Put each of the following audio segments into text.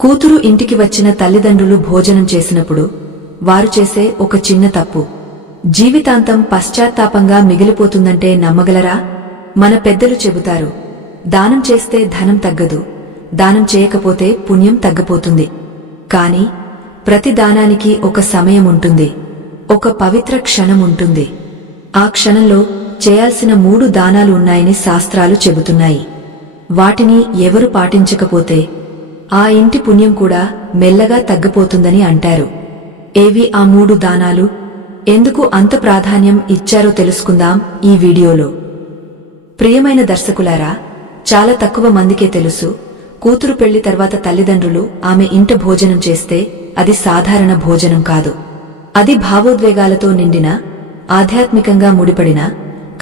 కూతురు ఇంటికి వచ్చిన తల్లిదండ్రులు భోజనం చేసినప్పుడు వారు చేసే ఒక చిన్న తప్పు జీవితాంతం పశ్చాత్తాపంగా మిగిలిపోతుందంటే నమ్మగలరా? మన పెద్దలు చెబుతారు, దానం చేస్తే ధనం తగ్గదు, దానం చేయకపోతే పుణ్యం తగ్గపోతుంది. కాని ప్రతి దానానికి ఒక సమయం ఉంటుంది, ఒక పవిత్ర క్షణం ఉంటుంది. ఆ క్షణంలో చేయాల్సిన 3 దానాలు ఉన్నాయని శాస్త్రాలు చెబుతున్నాయి. వాటిని ఎవరు పాటించకపోతే ఆ ఇంటి పుణ్యం కూడా మెల్లగా తగ్గపోతుందని అంటారు. ఏవి ఆ 3 దానాలు? ఎందుకు అంత ప్రాధాన్యం ఇచ్చారో తెలుసుకుందాం ఈ వీడియోలో. ప్రియమైన దర్శకులారా, చాలా తక్కువ మందికే తెలుసు, కూతురు పెళ్లి తర్వాత తల్లిదండ్రులు ఆమె ఇంట భోజనం చేస్తే అది సాధారణ భోజనం కాదు. అది భావోద్వేగాలతో నిండిన, ఆధ్యాత్మికంగా ముడిపడిన,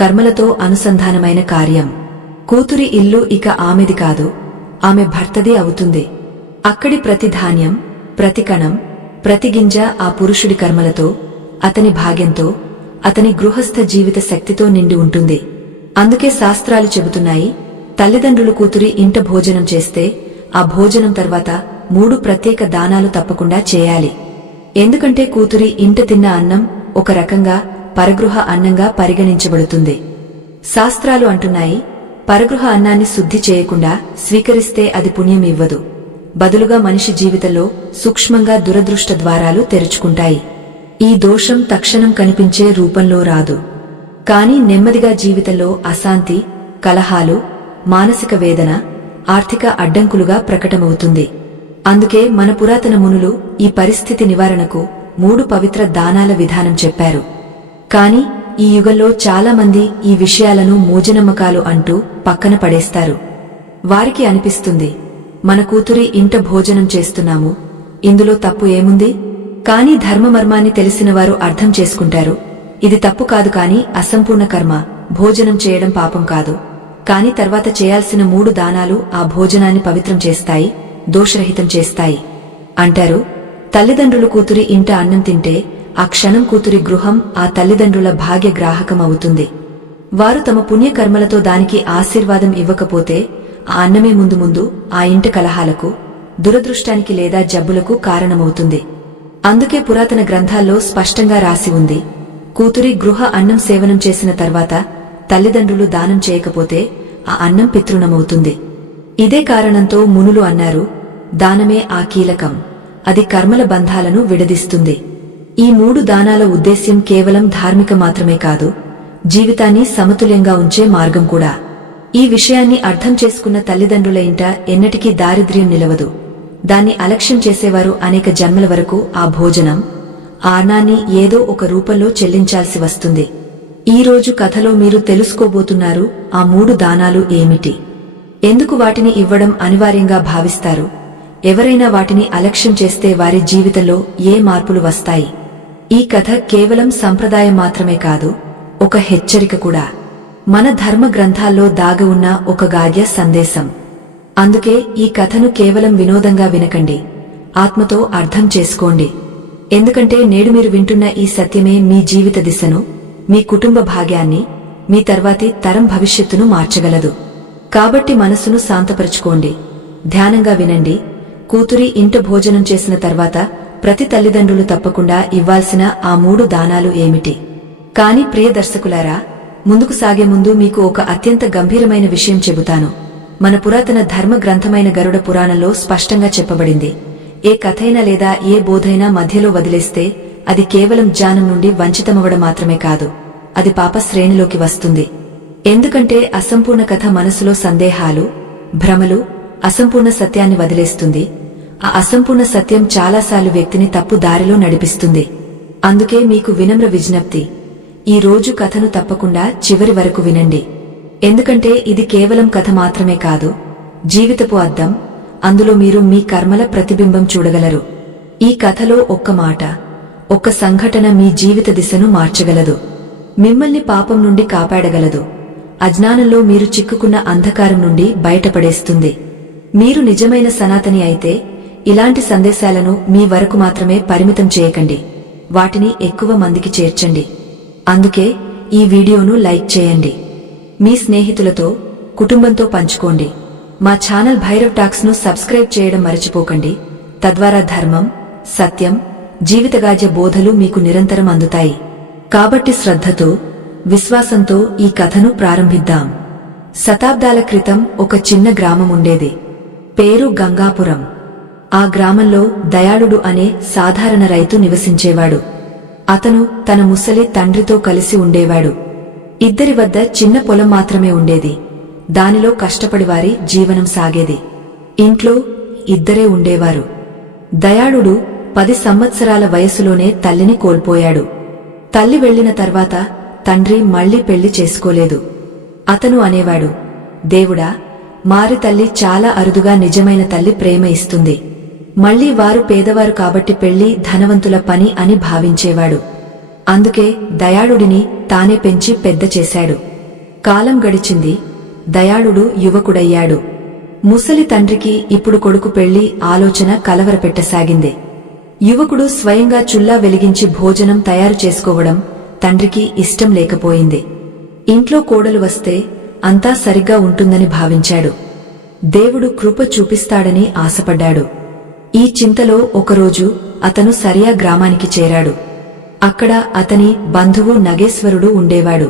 కర్మలతో అనుసంధానమైన కార్యం. కూతురి ఇల్లు ఇక ఆమెది కాదు, ఆమె భర్తదే అవుతుంది. అక్కడి ప్రతి ధాన్యం, ప్రతి కణం, ప్రతి గింజ ఆ పురుషుడి కర్మలతో, అతని భాగ్యంతో, అతని గృహస్థ జీవిత శక్తితో నిండి ఉంటుంది. అందుకే శాస్త్రాలు చెబుతున్నాయి, తల్లిదండ్రులు కూతురి ఇంట భోజనం చేస్తే ఆ భోజనం తర్వాత 3 ప్రత్యేక దానాలు తప్పకుండా చేయాలి. ఎందుకంటే కూతురి ఇంట తిన్న అన్నం ఒక రకంగా పరగృహ అన్నంగా పరిగణించబడుతుంది. శాస్త్రాలు అంటున్నాయి, పరగృహ అన్నాన్ని శుద్ధి చేయకుండా స్వీకరిస్తే అది పుణ్యం ఇవ్వదు, బదులుగా మనిషి జీవితంలో సూక్ష్మంగా దురదృష్ట ద్వారాలు తెరుచుకుంటాయి. ఈ దోషం తక్షణం కనిపించే రూపంలో రాదు, కాని నెమ్మదిగా జీవితంలో అశాంతి, కలహాలు, మానసిక వేదన, ఆర్థిక అడ్డంకులుగా ప్రకటమవుతుంది. అందుకే మన పురాతన మునులు ఈ పరిస్థితి నివారణకు 3 పవిత్ర దానాల విధానం చెప్పారు. కాని ఈ యుగంలో చాలా మంది ఈ విషయాలను మూఢనమ్మకాలు అంటూ పక్కన పడేస్తారు. వారికి అనిపిస్తుంది, మన కూతురి ఇంట భోజనం చేస్తున్నాము, ఇందులో తప్పు ఏముంది? కాని ధర్మమర్మాన్ని తెలిసినవారు అర్థం చేసుకుంటారు, ఇది తప్పు కాదు, కాని అసంపూర్ణ కర్మ. భోజనం చేయడం పాపం కాదు, కాని తర్వాత చేయాల్సిన 3 దానాలు ఆ భోజనాన్ని పవిత్రం చేస్తాయి, దోషరహితం చేస్తాయి అంటారు. తల్లిదండ్రులు కూతురి ఇంట అన్నం తింటే ఆ క్షణం కూతురి గృహం ఆ తల్లిదండ్రుల భాగ్య గ్రాహకం అవుతుంది. వారు తమ పుణ్యకర్మలతో దానికి ఆశీర్వాదం ఇవ్వకపోతే ఆ అన్నమే ముందు ముందు ఆ ఇంట కలహాలకు, దురదృష్టానికి లేదా జబ్బులకు కారణమవుతుంది. అందుకే పురాతన గ్రంథాల్లో స్పష్టంగా రాసి ఉంది, కూతురి గృహ అన్నం సేవనం చేసిన తర్వాత తల్లిదండ్రులు దానం చేయకపోతే ఆ అన్నం పితృణమవుతుంది. ఇదే కారణంతో మునులు అన్నారు, దానమే ఆ కీలకం, అది కర్మల బంధాలను విడదీస్తుంది. ఈ 3 దానాల ఉద్దేశ్యం కేవలం ధార్మిక మాత్రమే కాదు, జీవితాన్ని సమతుల్యంగా ఉంచే మార్గం కూడా. ఈ విషయాన్ని అర్థం చేసుకున్న తల్లిదండ్రుల ఇంట ఎన్నటికీ దారిద్ర్యం నిలవదు. దాన్ని అలక్ష్యం చేసేవారు అనేక జన్మల వరకు ఆ భోజనం, ఆ అన్నాన్ని ఏదో ఒక రూపంలో చెల్లించాల్సి వస్తుంది. ఈ రోజు కథలో మీరు తెలుసుకోబోతున్నారు, ఆ 3 దానాలు ఏమిటి, ఎందుకు వాటిని ఇవ్వడం అనివార్యంగా భావిస్తారు, ఎవరైనా వాటిని అలక్ష్యం చేస్తే వారి జీవితంలో ఏ మార్పులు వస్తాయి. ఈ కథ కేవలం సంప్రదాయం మాత్రమే కాదు, ఒక హెచ్చరిక కూడా. మన ధర్మ గ్రంథాల్లో దాగి ఉన్న ఒక గాఢ సందేశం. అందుకే ఈ కథను కేవలం వినోదంగా వినకండి, ఆత్మతో అర్థం చేసుకోండి. ఎందుకంటే నేడు మీరు వింటున్న ఈ సత్యమే మీ జీవిత దిశను, మీ కుటుంబ భాగ్యాన్ని, మీ తర్వాతి తరం భవిష్యత్తును మార్చగలదు. కాబట్టి మనసును శాంతపరుచుకోండి, ధ్యానంగా వినండి. కూతురి ఇంట భోజనం చేసిన తర్వాత ప్రతి తల్లిదండ్రులు తప్పకుండా ఇవ్వాల్సిన ఆ 3 దానాలు ఏమిటి? కాని ప్రియ దర్శకులారా, ముందుకు సాగే ముందు మీకు ఒక అత్యంత గంభీరమైన విషయం చెబుతాను. మన పురాతన ధర్మ గ్రంథమైన గరుడ పురాణంలో స్పష్టంగా చెప్పబడింది, ఏ కథైనా లేదా ఏ బోధైనా మధ్యలో వదిలేస్తే అది కేవలం జ్ఞానం నుండి వంచితమవడం మాత్రమే కాదు, అది పాప శ్రేణిలోకి వస్తుంది. ఎందుకంటే అసంపూర్ణ కథ మనసులో సందేహాలు, భ్రమలు, అసంపూర్ణ సత్యాన్ని వదిలేస్తుంది. ఆ అసంపూర్ణ సత్యం చాలాసార్లు వ్యక్తిని తప్పు దారిలో నడిపిస్తుంది. అందుకే మీకు వినమ్ర విజ్ఞప్తి, ఈ రోజు కథను తప్పకుండా చివరి వరకు వినండి. ఎందుకంటే ఇది కేవలం కథ మాత్రమే కాదు, జీవితపు అద్దం. అందులో మీరు మీ కర్మల ప్రతిబింబం చూడగలరు. ఈ కథలో ఒక్క మాట, ఒక్క సంఘటన మీ జీవిత దిశను మార్చగలదు, మిమ్మల్ని పాపం నుండి కాపాడగలదు, అజ్ఞానంలో మీరు చిక్కుకున్న అంధకారం నుండి బయటపడేస్తుంది. మీరు నిజమైన సనాతని అయితే ఇలాంటి సందేశాలను మీ వరకు మాత్రమే పరిమితం చేయకండి, వాటిని ఎక్కువ మందికి చేర్చండి. అందుకే ఈ వీడియోను లైక్ చేయండి, మీ స్నేహితులతో, కుటుంబంతో పంచుకోండి. మా ఛానల్ భైరవ్ టాక్స్ ను సబ్స్క్రైబ్ చేయడం మరచిపోకండి. తద్వారా ధర్మం, సత్యం, జీవితగాజ్య బోధలు మీకు నిరంతరం అందుతాయి. కాబట్టి శ్రద్ధతో, విశ్వాసంతో ఈ కథను ప్రారంభిద్దాం. శతాబ్దాల క్రితం ఒక చిన్న గ్రామం ఉండేది. పేరు గంగాపురం. ఆ గ్రామంలో దయాళుడు అనే సాధారణ రైతు నివసించేవాడు. అతను తన ముసలి తండ్రితో కలిసి ఉండేవాడు. ఇద్దరి వద్ద చిన్న పొలం మాత్రమే ఉండేది. దానిలో కష్టపడి వారి జీవనం సాగేది. ఇంట్లో ఇద్దరే ఉండేవారు. దయాళుడు 10 సంవత్సరాల వయసులోనే తల్లిని కోల్పోయాడు. తల్లి వెళ్లిన తర్వాత తండ్రి మళ్లీ పెళ్లి చేసుకోలేదు. అతను అనేవాడు, దేవుడా, మారి తల్లి చాలా అరుదుగా నిజమైన తల్లి ప్రేమ ఇస్తుంది. మళ్లీ వారు పేదవారు కాబట్టి పెళ్లి ధనవంతుల పని అని భావించేవాడు. అందుకే దయాళుడిని తానే పెంచి పెద్ద చేశాడు. కాలం గడిచింది. దయాళుడు యువకుడయ్యాడు. ముసలి తండ్రికి ఇప్పుడు కొడుకు పెళ్లి ఆలోచన కలవరపెట్టసాగింది. యువకుడు స్వయంగా చుల్లా వెలిగించి భోజనం తయారు చేసుకోవడం తండ్రికి ఇష్టం లేకపోయింది. ఇంట్లో కోడలు వస్తే అంతా సరిగ్గా ఉంటుందని భావించాడు. దేవుడు కృప చూపిస్తాడని ఆశపడ్డాడు. ఈ చింతలో ఒకరోజు అతను సరియా గ్రామానికి చేరాడు. అక్కడ అతని బంధువు నగేశ్వరుడు ఉండేవాడు.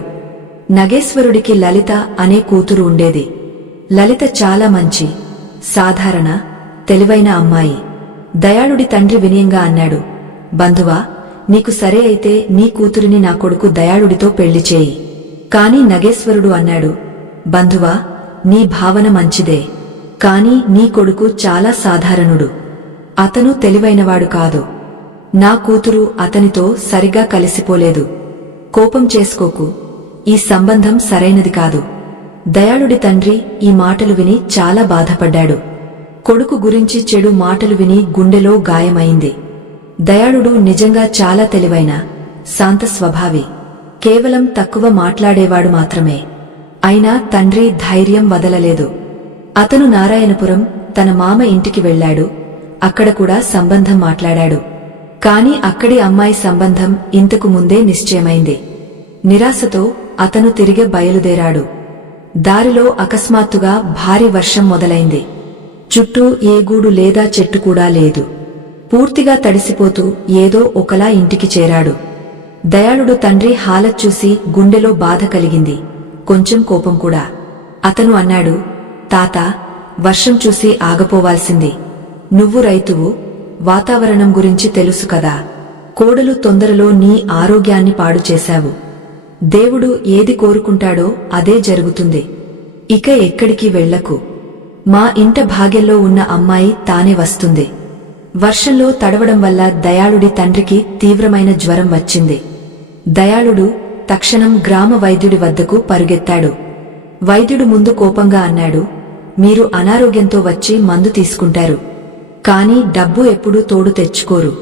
నగేశ్వరుడికి లలిత అనే కూతురు ఉండేది. లలిత చాలా మంచి, సాధారణ, తెలివైన అమ్మాయి. దయాళుడి తండ్రి వినయంగా అన్నాడు, బంధువా, నీకు సరే అయితే నీ కూతురిని నా కొడుకు దయాళుడితో పెళ్లి చేయి. కాని నగేశ్వరుడు అన్నాడు, బంధువా, నీ భావన మంచిదే, కాని నీ కొడుకు చాలా సాధారణుడు. అతను తెలివైనవాడు కాదు. నా కూతురు అతనితో సరిగా కలిసిపోలేదు. కోపం చేసుకోకు, ఈ సంబంధం సరైనది కాదు. దయాళుడి తండ్రి ఈ మాటలు విని చాలా బాధపడ్డాడు. కొడుకు గురించి చెడు మాటలు విని గుండెలో గాయమైంది. దయాళుడు నిజంగా చాలా తెలివైన, శాంత స్వభావి. కేవలం తక్కువ మాట్లాడేవాడు మాత్రమే. అయినా తండ్రి ధైర్యం వదలలేదు. అతను నారాయణపురం తన మామ ఇంటికి వెళ్లాడు. అక్కడ కూడా సంబంధం మాట్లాడాడు. కాని అక్కడి అమ్మాయి సంబంధం ఇంతకు ముందే నిశ్చయమైంది. నిరాశతో అతను తిరిగి బయలుదేరాడు. దారిలో అకస్మాత్తుగా భారీ వర్షం మొదలైంది. చుట్టూ ఏ గూడు లేదా చెట్టు కూడా లేదు. పూర్తిగా తడిసిపోతూ ఏదో ఒకలా ఇంటికి చేరాడు. దయాళుడు తండ్రి హాలత్ చూసి గుండెలో బాధ కలిగింది, కొంచెం కోపం కూడా. అతను అన్నాడు, తాత, వర్షం చూసి ఆగపోవాల్సింది. నువ్వు రైతువు, వాతావరణం గురించి తెలుసు కదా. కోడలు తొందరలో నీ ఆరోగ్యాన్ని పాడు చేశావు. దేవుడు ఏది కోరుకుంటాడో అదే జరుగుతుంది. ఇక ఎక్కడికి వెళ్లకు. మా ఇంట భాగ్యంలో ఉన్న అమ్మాయి తానే వస్తుంది. వర్షంలో తడవడం వల్ల దయాళుడి తండ్రికి తీవ్రమైన జ్వరం వచ్చింది. దయాళుడు తక్షణం గ్రామ వైద్యుడి వద్దకు పరుగెత్తాడు. వైద్యుడు ముందు కోపంగా అన్నాడు, మీరు అనారోగ్యంతో వచ్చి మందు తీసుకుంటారు, కాని డబ్బు ఎప్పుడూ తోడు తెచ్చుకోరు.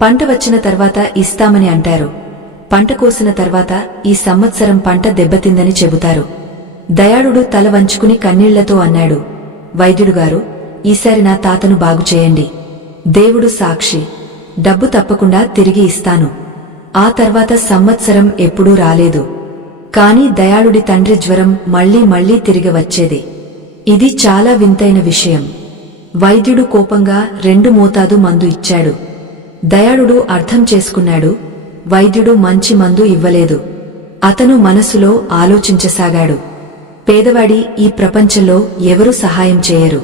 పంట వచ్చిన తర్వాత ఇస్తామని అంటారు. పంట కోసిన తర్వాత ఈ సంవత్సరం పంట దెబ్బతిందని చెబుతారు. దయాళుడు తల వంచుకుని కన్నీళ్లతో అన్నాడు, వైద్యుడుగారు, ఈసారి నా తాతను బాగుచేయండి. దేవుడు సాక్షి, డబ్బు తప్పకుండా తిరిగి ఇస్తాను. ఆ తర్వాత సంవత్సరం ఎప్పుడూ రాలేదు. కాని దయాళుడి తండ్రి జ్వరం మళ్లీ తిరిగి వచ్చేది. ఇది చాలా వింతైన విషయం. వైద్యుడు కోపంగా 2 మోతాదు మందు ఇచ్చాడు. దయాళుడు అర్థం చేసుకున్నాడు, వైద్యుడు మంచి మందు ఇవ్వలేదు. అతను మనసులో ఆలోచించసాగాడు, పేదవాడి ఈ ప్రపంచంలో ఎవరూ సహాయం చేయరు.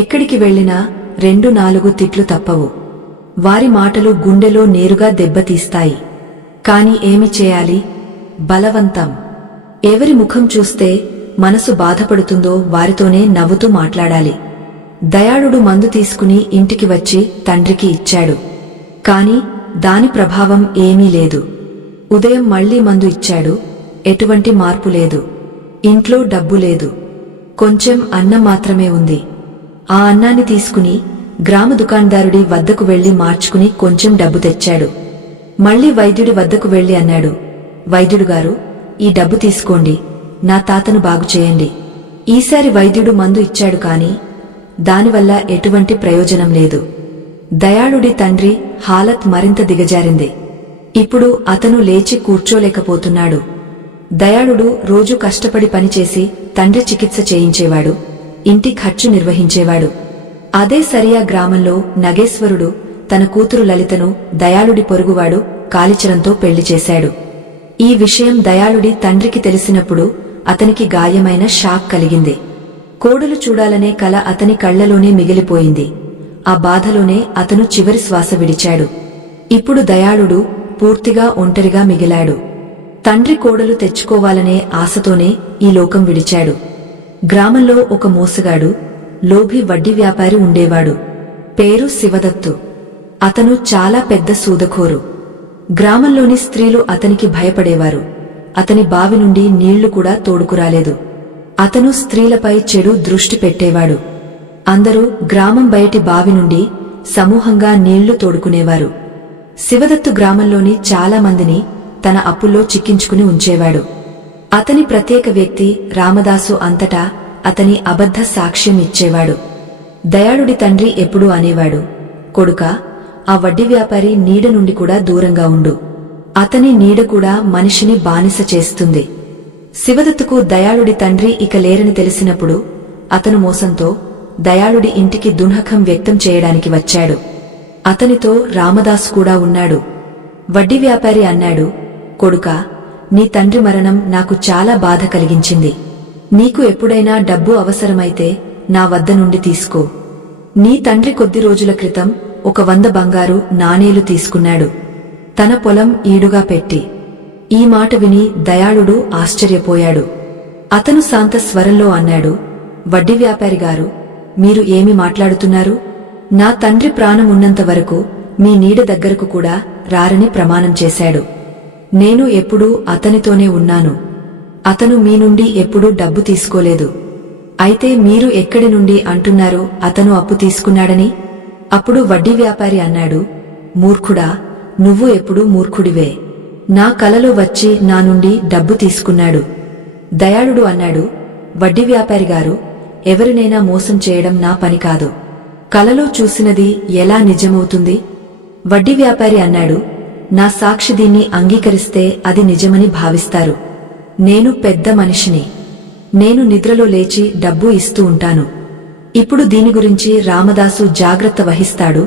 ఎక్కడికి వెళ్లినా 2-4 తిట్లు తప్పవు. వారి మాటలు గుండెలో నేరుగా దెబ్బతీస్తాయి. కాని ఏమి చేయాలి? బలవంతం. ఎవరి ముఖం చూస్తే మనసు బాధపడుతుందో వారితోనే నవ్వుతూ మాట్లాడాలి. దయాళుడు మందు తీసుకుని ఇంటికి వచ్చి తండ్రికి ఇచ్చాడు. కాని దాని ప్రభావం ఏమీ లేదు. ఉదయం మళ్లీ మందు ఇచ్చాడు. ఎటువంటి మార్పు లేదు. ఇంట్లో డబ్బు లేదు. కొంచెం అన్నం మాత్రమే ఉంది. ఆ అన్నాన్ని తీసుకుని గ్రామ దుకాణదారుడి వద్దకు వెళ్లి మార్చుకుని కొంచెం డబ్బు తెచ్చాడు. మళ్లీ వైద్యుడి వద్దకు వెళ్లి అన్నాడు, వైద్యుడుగారు, ఈ డబ్బు తీసుకోండి, నా తాతను బాగుచేయండి. ఈసారి వైద్యుడు మందు ఇచ్చాడు కాని దానివల్ల ఎటువంటి ప్రయోజనం లేదు. దయాళుడి తండ్రి హాలత్ మరింత దిగజారింది. ఇప్పుడు అతను లేచి కూర్చోలేకపోతున్నాడు. దయాళుడు రోజు కష్టపడి పనిచేసి తండ్రి చికిత్స చేయించేవాడు. ఇంటి ఖర్చు నిర్వహించేవాడు. అదే సరియా గ్రామంలో నగేశ్వరుడు తన కూతురు లలితను దయాళుడి పొరుగువాడు కాళిచరంతో పెళ్లి చేశాడు. ఈ విషయం దయాళుడి తండ్రికి తెలిసినప్పుడు అతనికి గాయమైన షాక్ కలిగింది. కోడలు చూడాలనే కల అతని కళ్లలోనే మిగిలిపోయింది. ఆ బాధలోనే అతను చివరి శ్వాస విడిచాడు. ఇప్పుడు దయాళుడు పూర్తిగా ఒంటరిగా మిగిలాడు. తండ్రి కోడలు తెచ్చుకోవాలనే ఆశతోనే ఈ లోకం విడిచాడు. గ్రామంలో ఒక మోసగాడు, లోభి వడ్డీ వ్యాపారి ఉండేవాడు. పేరు శివదత్తు. అతను చాలా పెద్ద సూదఖోరు. గ్రామంలోని స్త్రీలు అతనికి భయపడేవారు. అతని బావి నుండి నీళ్లు కూడా తోడుకురాలేదు. అతను స్త్రీలపై చెడు దృష్టి పెట్టేవాడు. అందరూ గ్రామం బయటి బావి నుండి సమూహంగా నీళ్లు తోడుకునేవారు. శివదత్తు గ్రామంలోని చాలా మందిని తన అప్పుల్లో చిక్కించుకుని ఉంచేవాడు. అతని ప్రత్యేక వ్యక్తి రామదాసు అంతటా అతని అబద్ధ సాక్ష్యం ఇచ్చేవాడు. దయాళుడి తండ్రి ఎప్పుడూ అనేవాడు, కొడుకా, ఆ వడ్డీ వ్యాపారి నీడ నుండి కూడా దూరంగా ఉండు. అతని నీడ కూడా మనిషిని బానిస చేస్తుంది. శివదత్తుకు దయాళుడి తండ్రి ఇక లేరని తెలిసినప్పుడు అతను మోసంతో దయాళుడి ఇంటికి దున్హకం వ్యక్తం చేయడానికి వచ్చాడు. అతనితో రామదాసు కూడా ఉన్నాడు. వడ్డీ వ్యాపారి అన్నాడు, కొడుకా, నీ తండ్రి మరణం నాకు చాలా బాధ కలిగించింది. నీకు ఎప్పుడైనా డబ్బు అవసరమైతే నా వద్ద నుండి తీసుకో. నీ తండ్రి కొద్ది రోజుల క్రితం ఒక 100 బంగారు నాణేలు తీసుకున్నాడు, తన పొలం ఈడుగా పెట్టి. ఈ మాట విని దయాళుడు ఆశ్చర్యపోయాడు. అతను శాంత స్వరంలో అన్నాడు, వడ్డీ వ్యాపారి గారు, మీరు ఏమి మాట్లాడుతున్నారు? నా తండ్రి ప్రాణం ఉన్నంత వరకు మీ నీడ దగ్గరకు కూడా రారని ప్రమాణం చేశాడు. నేను ఎప్పుడూ అతనితోనే ఉన్నాను. అతను మీ నుండి ఎప్పుడూ డబ్బు తీసుకోలేదు. అయితే మీరు ఎక్కడి నుండి అంటున్నారు అతను అప్పు తీసుకున్నాడని? అప్పుడు వడ్డీ వ్యాపారి అన్నాడు, మూర్ఖుడా, నువ్వు ఎప్పుడూ మూర్ఖుడివే. నా కలలో వచ్చి నా నుండి డబ్బు తీసుకున్నాడు. దయాళుడు అన్నాడు, వడ్డీ వ్యాపారి గారు, ఎవరినైనా మోసం చేయడం నా పని కాదు. కలలో చూసినది ఎలా నిజమవుతుంది? వడ్డీ వ్యాపారి అన్నాడు, నా సాక్షి దీన్ని అంగీకరిస్తే అది నిజమని భావిస్తారు. నేను పెద్ద మనిషిని. నేను నిద్రలో లేచి డబ్బు ఇస్తూ ఉంటాను. ఇప్పుడు దీని గురించి రామదాసు జాగ్రత్త వహిస్తాడు,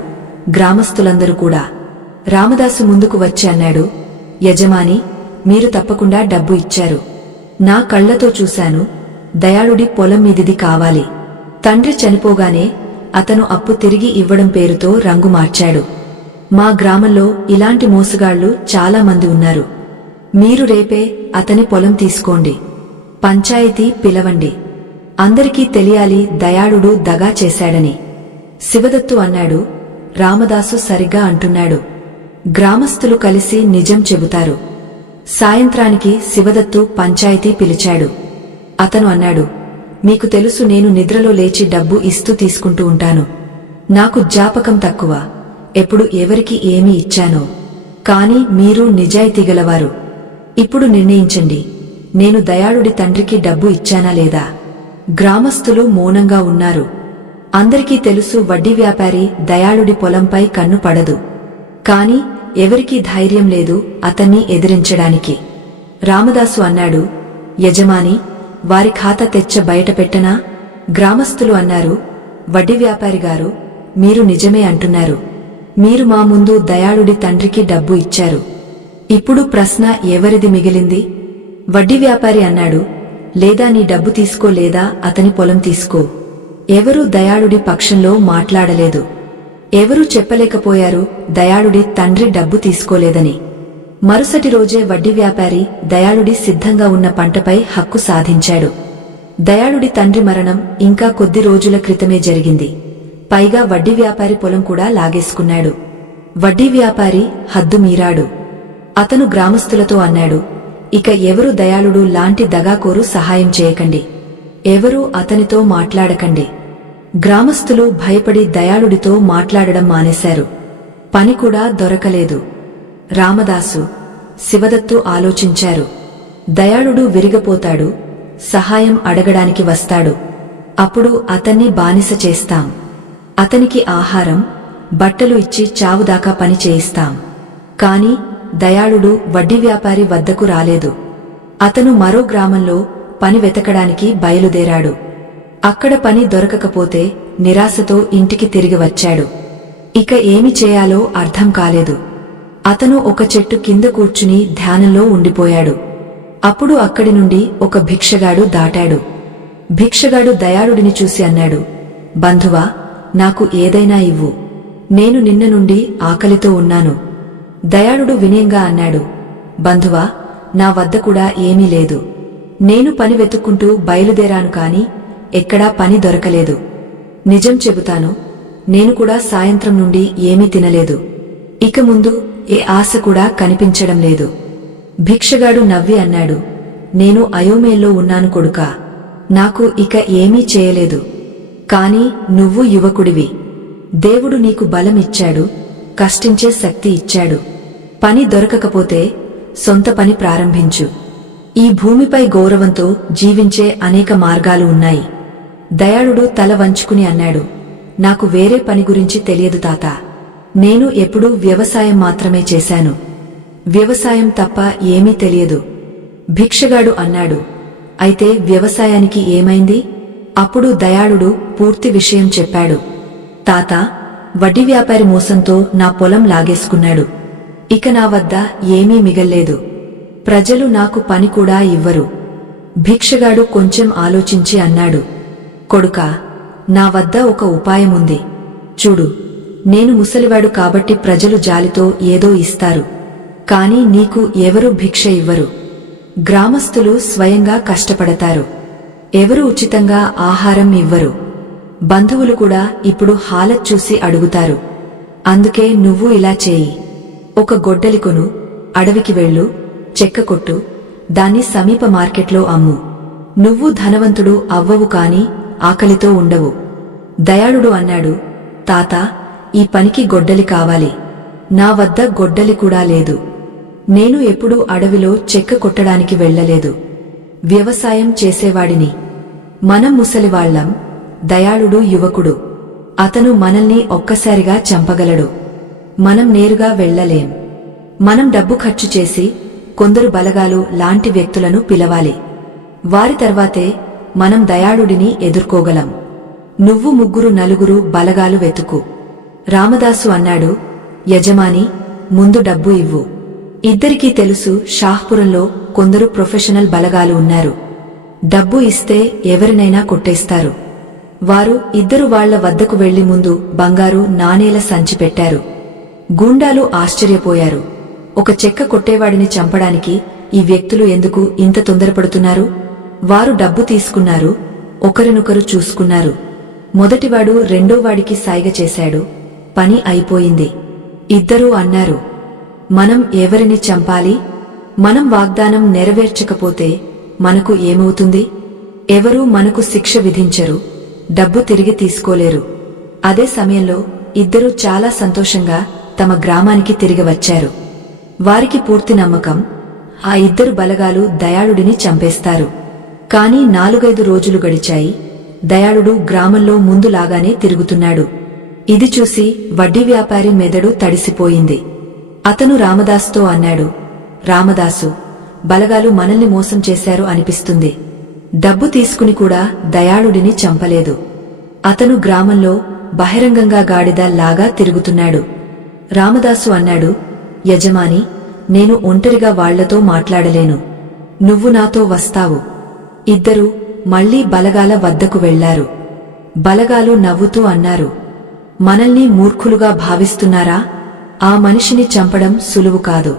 గ్రామస్తులందరూ కూడా. రామదాసు ముందుకు వచ్చి అన్నాడు, యజమాని, మీరు తప్పకుండా డబ్బు ఇచ్చారు. నా కళ్లతో చూశాను. దయాళుడి పొలం మీదిది కావాలి. తండ్రి చనిపోగానే అతను అప్పు తిరిగి ఇవ్వడం పేరుతో రంగు మార్చాడు. మా గ్రామంలో ఇలాంటి మోసగాళ్లు చాలా మంది ఉన్నారు. మీరు రేపే అతని పొలం తీసుకోండి. పంచాయతీ పిలవండి. అందరికీ తెలియాలి దయాళుడు దగా చేశాడని. శివదత్తు అన్నాడు, రామదాసు సరిగ్గా అంటున్నాడు. గ్రామస్తులు కలిసి నిజం చెబుతారు. సాయంత్రానికి శివదత్తు పంచాయతీ పిలిచాడు. అతను అన్నాడు, మీకు తెలుసు నేను నిద్రలో లేచి డబ్బు ఇస్తూ తీసుకుంటూ ఉంటాను. నాకు జ్ఞాపకం తక్కువ, ఎప్పుడు ఎవరికి ఏమి ఇచ్చానో. కాని మీరు నిజాయితీగలవారు. ఇప్పుడు నిర్ణయించండి, నేను దయాళుడి తండ్రికి డబ్బు ఇచ్చానా లేదా? గ్రామస్తులు మౌనంగా ఉన్నారు. అందరికీ తెలుసు వడ్డీ వ్యాపారి దయాళుడి పొలంపై కన్ను పడదు. కాని ఎవరికీ ధైర్యం లేదు అతన్ని ఎదిరించడానికి. రామదాసు అన్నాడు, యజమాని, వారి ఖాతా తెచ్చ బయట పెట్టనా? గ్రామస్తులు అన్నారు, వడ్డీ వ్యాపారి గారు, మీరు నిజమే అంటున్నారు. మీరు మా ముందు దయాళుడి తండ్రికి డబ్బు ఇచ్చారు. ఇప్పుడు ప్రశ్న ఎవరిది మిగిలింది? వడ్డీ వ్యాపారి అన్నాడు, లేదా నీ డబ్బు తీసుకో లేదా అతని పొలం తీసుకో. ఎవరూ దయాళుడి పక్షంలో మాట్లాడలేదు. ఎవరూ చెప్పలేకపోయారు దయాళుడి తండ్రి డబ్బు తీసుకోలేదని. మరుసటి రోజే వడ్డీ వ్యాపారి దయాళుడి సిద్ధంగా ఉన్న పంటపై హక్కు సాధించాడు. దయాళుడి తండ్రి మరణం ఇంకా కొద్ది రోజుల క్రితమే జరిగింది. పైగా వడ్డీ వ్యాపారి పొలం కూడా లాగేసుకున్నాడు. వడ్డీ వ్యాపారి హద్దు మీరాడు. అతను గ్రామస్తులతో అన్నాడు, ఇక ఎవరు దయాళుడు లాంటి దగాకోరు సహాయం చేయకండి. ఎవరూ అతనితో మాట్లాడకండి. గ్రామస్తులు భయపడి దయాళుడితో మాట్లాడడం మానేశారు. పని కూడా దొరకలేదు. రామదాసు, శివదత్తు ఆలోచించారు. దయాళుడు విరిగపోతాడు, సహాయం అడగడానికి వస్తాడు. అప్పుడు అతన్ని బానిస చేస్తాం. అతనికి ఆహారం, బట్టలు ఇచ్చి చావుదాకా పని చేయిస్తాం. కాని దయాళుడు వడ్డీ వ్యాపారి వద్దకు రాలేదు. అతను మరో గ్రామంలో పని వెతకడానికి బయలుదేరాడు. అక్కడ పని దొరకకపోతే నిరాశతో ఇంటికి తిరిగి వచ్చాడు. ఇక ఏమి చేయాలో అర్థం కాలేదు. అతను ఒక చెట్టు కింద కూర్చుని ధ్యానంలో ఉండిపోయాడు. అప్పుడు అక్కడి నుండి ఒక భిక్షగాడు దాటాడు. భిక్షగాడు దయాళుడిని చూసి అన్నాడు, బంధువా, నాకు ఏదైనా ఇవ్వు. నేను నిన్న నుండి ఆకలితో ఉన్నాను. దయాళుడు వినయంగా అన్నాడు, బంధువా, నా వద్ద కూడా ఏమీ లేదు. నేను పని వెతుక్కుంటూ బయలుదేరాను కాని ఎక్కడా పని దొరకలేదు. నిజం చెబుతాను, నేను కూడా సాయంత్రం నుండి ఏమీ తినలేదు. ఇక ముందు ఏ ఆశ కూడా కనిపించడం లేదు. భిక్షగాడు నవ్వి అన్నాడు, నేను అయోమయంలో ఉన్నాను కొడుకా. నాకు ఇక ఏమీ చేయలేదు. కాని నువ్వు యువకుడివి. దేవుడు నీకు బలం ఇచ్చాడు, కష్టించే శక్తి ఇచ్చాడు. పని దొరకకపోతే సొంత పని ప్రారంభించు. ఈ భూమిపై గౌరవంతో జీవించే అనేక మార్గాలు ఉన్నాయి. దయాళుడు తల వంచుకుని అన్నాడు, నాకు వేరే పని గురించి తెలియదు తాత. నేను ఎప్పుడూ వ్యవసాయం మాత్రమే చేశాను. వ్యవసాయం తప్ప ఏమీ తెలియదు. భిక్షగాడు అన్నాడు, అయితే వ్యవసాయానికి ఏమైంది? అప్పుడు దయాళుడు పూర్తి విషయం చెప్పాడు. తాత, వడ్డీ వ్యాపారి మోసంతో నా పొలం లాగేసుకున్నాడు. ఇక నా వద్ద ఏమీ మిగల్లేదు. ప్రజలు నాకు పని కూడా ఇవ్వరు. భిక్షగాడు కొంచెం ఆలోచించి అన్నాడు, కొడుకా, నా వద్ద ఒక ఉపాయముంది. చూడు, నేను ముసలివాడు కాబట్టి ప్రజలు జాలితో ఏదో ఇస్తారు. కాని నీకు ఎవరూ భిక్ష ఇవ్వరు. గ్రామస్తులు స్వయంగా కష్టపడతారు. ఎవరు ఉచితంగా ఆహారం ఇవ్వరు. బంధువులు కూడా ఇప్పుడు హాలత్ చూసి అడుగుతారు. అందుకే నువ్వు ఇలా చేయి. ఒక గొడ్డలి కొను, అడవికి వెళ్ళు, చెక్క కొట్టు, దాన్ని సమీప మార్కెట్లో అమ్ము. నువ్వు ధనవంతుడు అవ్వవు కాని ఆకలితో ఉండవు. దయాళుడు అన్నాడు, తాత, ఈ పనికి గొడ్డలి కావాలి. నా వద్ద గొడ్డలి కూడా లేదు. నేను ఎప్పుడూ అడవిలో చెక్క కొట్టడానికి వెళ్లలేదు. వ్యవసాయం చేసేవాడిని. మనం ముసలివాళ్లం, దయాళుడు యువకుడు. అతను మనల్ని ఒక్కసారిగా చంపగలడు. మనం నేరుగా వెళ్లలేం. మనం డబ్బు ఖర్చు చేసి కొందరు బలగాలు లాంటి వ్యక్తులను పిలవాలి. వారి తర్వాతే మనం దయాళుడిని ఎదుర్కోగలం. నువ్వు 3-4 బలగాలు వెతుకు. రామదాసు అన్నాడు, యజమాని, ముందు డబ్బు ఇవ్వు. ఇద్దరికీ తెలుసు షాహ్పురంలో కొందరు ప్రొఫెషనల్ బలగాలు ఉన్నారు. డబ్బు ఇస్తే ఎవరినైనా కొట్టేస్తారు. వారు ఇద్దరు వాళ్ల వద్దకు వెళ్లి ముందు బంగారు నాణేల సంచి పెట్టారు. గూండాలు ఆశ్చర్యపోయారు. ఒక చెక్క కొట్టేవాడిని చంపడానికి ఈ వ్యక్తులు ఎందుకు ఇంత తొందరపడుతున్నారు? వారు డబ్బు తీసుకున్నారు. ఒకరినొకరు చూసుకున్నారు. మొదటివాడు రెండోవాడికి సాయిగ చేశాడు. పని అయిపోయింది. ఇద్దరూ అన్నారు, మనం ఎవరిని చంపాలి? మనం వాగ్దానం నెరవేర్చకపోతే మనకు ఏమవుతుంది? ఎవరూ మనకు శిక్ష విధించరు, డబ్బు తిరిగి తీసుకోలేరు. అదే సమయంలో ఇద్దరూ చాలా సంతోషంగా తమ గ్రామానికి తిరిగి వచ్చారు. వారికి పూర్తి నమ్మకం, ఆ ఇద్దరు బలగాలు దయాళుడిని చంపేస్తారు. కాని 4-5 రోజులు గడిచాయి. దయాళుడు గ్రామంలో ముందులాగానే తిరుగుతున్నాడు. ఇది చూసి వడ్డీ వ్యాపారి మెదడు తడిసిపోయింది. అతను రామదాసుతో అన్నాడు, రామదాసు, బలగాలు మనల్ని మోసం చేశారు అనిపిస్తుంది. డబ్బు తీసుకుని కూడా దయాళుడిని చంపలేదు. అతను గ్రామంలో బహిరంగంగా గాడిద లాగా తిరుగుతున్నాడు. రామదాసు అన్నాడు, యజమాని, నేను ఒంటరిగా వాళ్లతో మాట్లాడలేను. నువ్వు నాతో వస్తావు. ఇద్దరూ మళ్లీ బలగాల వద్దకు వెళ్లారు. బలగాలు నవ్వుతూ అన్నారు, మనల్ని మూర్ఖులుగా భావిస్తున్నారా? ఆ మనిషిని చంపడం సులువు కాదు.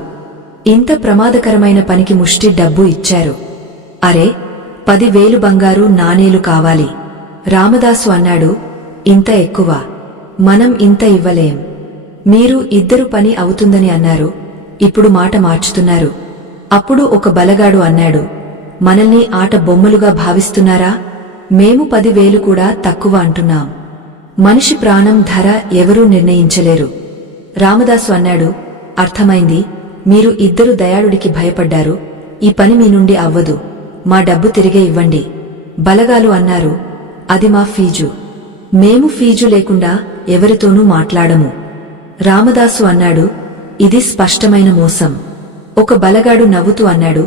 ఇంత ప్రమాదకరమైన పనికి ముష్టి డబ్బు ఇచ్చారు. అరే, 10,000 బంగారు నాణేలు కావాలి. రామదాసు అన్నాడు, ఇంత ఎక్కువ? మనం ఇంత ఇవ్వలేం. మీరు ఇద్దరు పని అవుతుందని అన్నారు, ఇప్పుడు మాట మార్చుతున్నారు. అప్పుడు ఒక బలగాడు అన్నాడు, మనల్ని ఆట బొమ్మలుగా భావిస్తున్నారా? మేము 10,000 కూడా తక్కువ అంటున్నాం. మనిషి ప్రాణం ధర ఎవరూ నిర్ణయించలేరు. రామదాసు అన్నాడు, అర్థమైంది. మీరు ఇద్దరు దయాళుడికి భయపడ్డారు. ఈ పని మీ నుండి అవ్వదు. మా డబ్బు తిరిగే ఇవ్వండి. బలగాలు అన్నారు, అది మా ఫీజు. మేము ఫీజు లేకుండా ఎవరితోనూ మాట్లాడము. రామదాసు అన్నాడు, ఇది స్పష్టమైన మోసం. ఒక బలగాడు నవ్వుతూ అన్నాడు,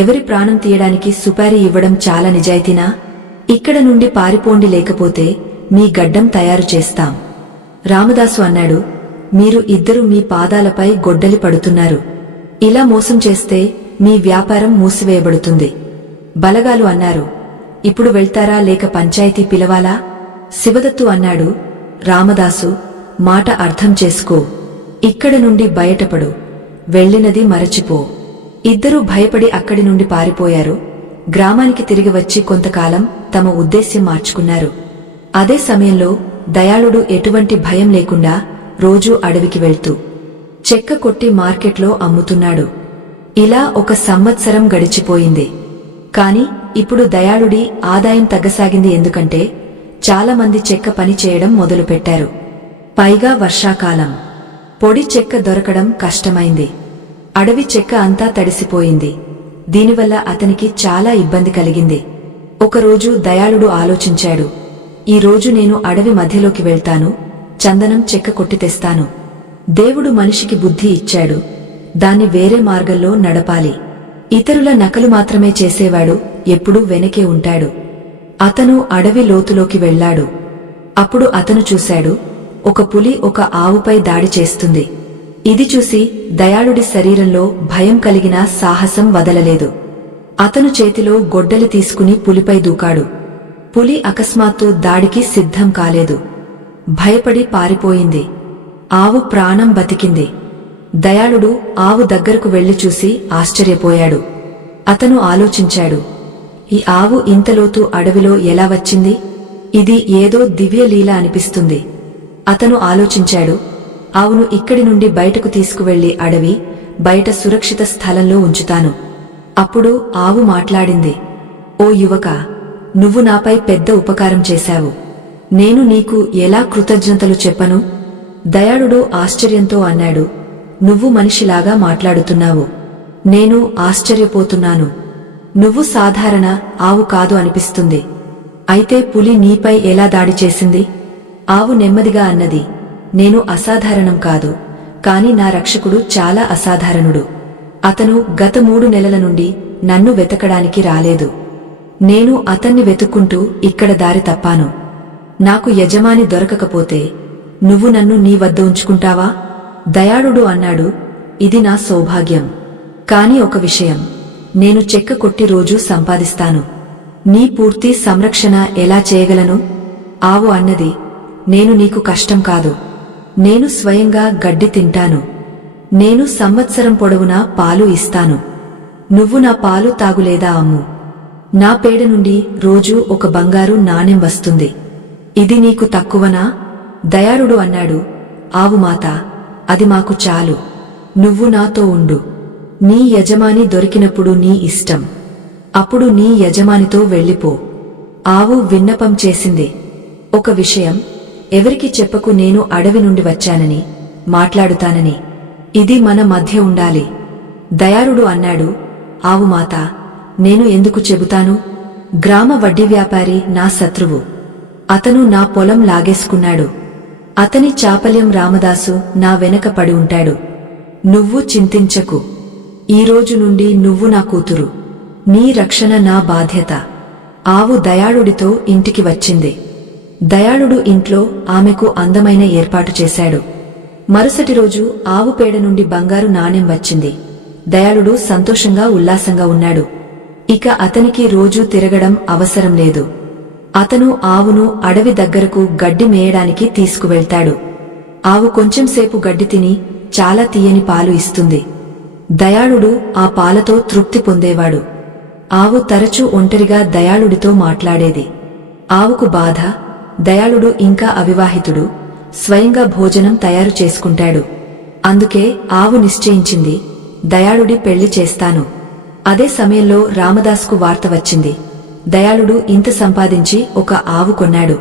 ఎవరి ప్రాణం తీయడానికి సుపారీ ఇవ్వడం చాలా నిజాయితీనా? ఇక్కడ నుండి పారిపోండి, లేకపోతే మీ గడ్డం తయారు చేస్తాం. రామదాసు అన్నాడు, మీరు ఇద్దరు మీ పాదాలపై గొడ్డలి పడుతున్నారు. ఇలా మోసం చేస్తే మీ వ్యాపారం మూసివేయబడుతుంది. బలగాలు అన్నారు, ఇప్పుడు వెళ్తారా లేక పంచాయతీ పిలవాలా? శివదత్తు అన్నాడు, రామదాసు, మాట అర్థం చేసుకో. ఇక్కడ నుండి బయటపడు, వెళ్ళినది మరచిపో. ఇద్దరూ భయపడి అక్కడి నుండి పారిపోయారు. గ్రామానికి తిరిగి వచ్చి కొంతకాలం తమ ఉద్దేశ్యం మార్చుకున్నారు. అదే సమయంలో దయాళుడు ఎటువంటి భయం లేకుండా రోజూ అడవికి వెళ్తూ చెక్క కొట్టి మార్కెట్లో అమ్ముతున్నాడు. ఇలా 1 సంవత్సరం గడిచిపోయింది. కాని ఇప్పుడు దయాళుడి ఆదాయం తగ్గసాగింది. ఎందుకంటే చాలామంది చెక్క పని చేయడం మొదలుపెట్టారు. పైగా వర్షాకాలం. పొడి చెక్క దొరకడం కష్టమైంది. అడవి చెక్క అంతా తడిసిపోయింది. దీనివల్ల అతనికి చాలా ఇబ్బంది కలిగింది. ఒకరోజు దయాళుడు ఆలోచించాడు, ఈ రోజు నేను అడవి మధ్యలోకి వెళ్తాను, చందనం చెక్క కొట్టి తెస్తాను. దేవుడు మనిషికి బుద్ధి ఇచ్చాడు, దాన్ని వేరే మార్గంలో నడపాలి. ఇతరుల నకలు మాత్రమే చేసేవాడు ఎప్పుడూ వెనకే ఉంటాడు. అతను అడవి లోతులోకి వెళ్లాడు. అప్పుడు అతను చూశాడు, ఒక పులి ఒక ఆవుపై దాడి చేస్తుంది. ఇది చూసి దయాళుడి శరీరంలో భయం కలిగినా సాహసం వదలలేదు. అతను చేతిలో గొడ్డలి తీసుకుని పులిపై దూకాడు. పులి అకస్మాత్తు దాడికి సిద్ధం కాలేదు. భయపడి పారిపోయింది. ఆవు ప్రాణం బతికింది. దయాళుడు ఆవు దగ్గరకు వెళ్లి చూసి ఆశ్చర్యపోయాడు. అతను ఆలోచించాడు, ఈ ఆవు ఇంతలోతు అడవిలో ఎలా వచ్చింది? ఇది ఏదో దివ్యలీల అనిపిస్తుంది. అతను ఆలోచించాడు, ఆవును ఇక్కడి నుండి బయటకు తీసుకువెళ్లి అడవి బయట సురక్షిత స్థలంలో ఉంచుతాను. అప్పుడు ఆవు మాట్లాడింది, ఓ యువకా, నువ్వు నాపై పెద్ద ఉపకారం చేశావు. నేను నీకు ఎలా కృతజ్ఞతలు చెప్పను? దయాళుడు ఆశ్చర్యంతో అన్నాడు, నువ్వు మనిషిలాగా మాట్లాడుతున్నావు. నేను ఆశ్చర్యపోతున్నాను. నువ్వు సాధారణ ఆవు కాదు అనిపిస్తుంది. అయితే పులి నీపై ఎలా దాడి చేసింది? ఆవు నెమ్మదిగా అన్నది, నేను అసాధారణం కాదు, కాని నా రక్షకుడు చాలా అసాధారణుడు. అతను గత 3 నెలల నుండి నన్ను వెతకడానికి రాలేదు. నేను అతన్ని వెతుక్కుంటూ ఇక్కడ దారి తప్పాను. నాకు యజమాని దొరకకపోతే నువ్వు నన్ను నీ వద్ద ఉంచుకుంటావా? దయాళుడు అన్నాడు, ఇది నా సౌభాగ్యం. కాని ఒక విషయం, నేను చెక్క కొట్టి రోజూ సంపాదిస్తాను. నీ పూర్తి సంరక్షణ ఎలా చేయగలను? ఆవు అన్నది, నేను నీకు కష్టం కాదు. నేను స్వయంగా గడ్డి తింటాను. నేను సంవత్సరం పొడవునా పాలు ఇస్తాను. నువ్వు నా పాలు తాగులేదా అమ్ము. నా పేడ నుండి రోజూ 1 బంగారు నాణెం వస్తుంది. ఇది నీకు తక్కువనా? దయాళుడు అన్నాడు, ఆవు మాత, అది మాకు చాలు. నువ్వు నాతో ఉండు. నీ యజమాని దొరికినప్పుడు నీ ఇష్టం. అప్పుడు నీ యజమానితో వెళ్ళిపో. ఆవు విన్నపం చేసింది, ఒక విషయం, ఎవరికి చెప్పకు, నేను అడవి నుండి వచ్చానని, మాట్లాడుతానని. ఇది మన మధ్య ఉండాలి. దయాళుడు అన్నాడు, ఆవు మాత, నేను ఎందుకు చెబుతాను? గ్రామ వడ్డీ వ్యాపారి నా శత్రువు. అతను నా పొలం లాగేసుకున్నాడు. అతని చాపల్యం రామదాసు నా వెనక పడి ఉంటాడు. నువ్వు చింతించకు. ఈ రోజు నుండి నువ్వు నా కూతురు. నీ రక్షణ నా బాధ్యత. ఆవు దయాళుడితో ఇంటికి వచ్చింది. దయాళుడు ఇంట్లో ఆమెకు అందమైన ఏర్పాటు చేశాడు. మరుసటి రోజు ఆవు పేడ నుండి బంగారు నాణెం వచ్చింది. దయాళుడు సంతోషంగా ఉల్లాసంగా ఉన్నాడు. ఇక అతనికి రోజూ తిరగడం అవసరం లేదు. అతను ఆవును అడవి దగ్గరకు గడ్డి మేయడానికి తీసుకువెళ్తాడు. ఆవు కొంచెంసేపు గడ్డి తిని చాలా తీయని పాలు ఇస్తుంది. దయాళుడు ఆ పాలతో తృప్తి పొందేవాడు. ఆవు తరచూ ఒంటరిగా దయాళుడితో మాట్లాడేది. ఆవుకు బాధ, దయాళుడు ఇంకా అవివాహితుడు, స్వయంగా భోజనం తయారు చేసుకుంటాడు. అందుకే ఆవు నిశ్చయించింది, దయాళుడి పెళ్లి చేస్తాను. అదే సమయంలో రామదాస్కు వార్త వచ్చింది. దయాళుడు ఇంత సంపాదించి 1 ఆవు కొన్నాడు.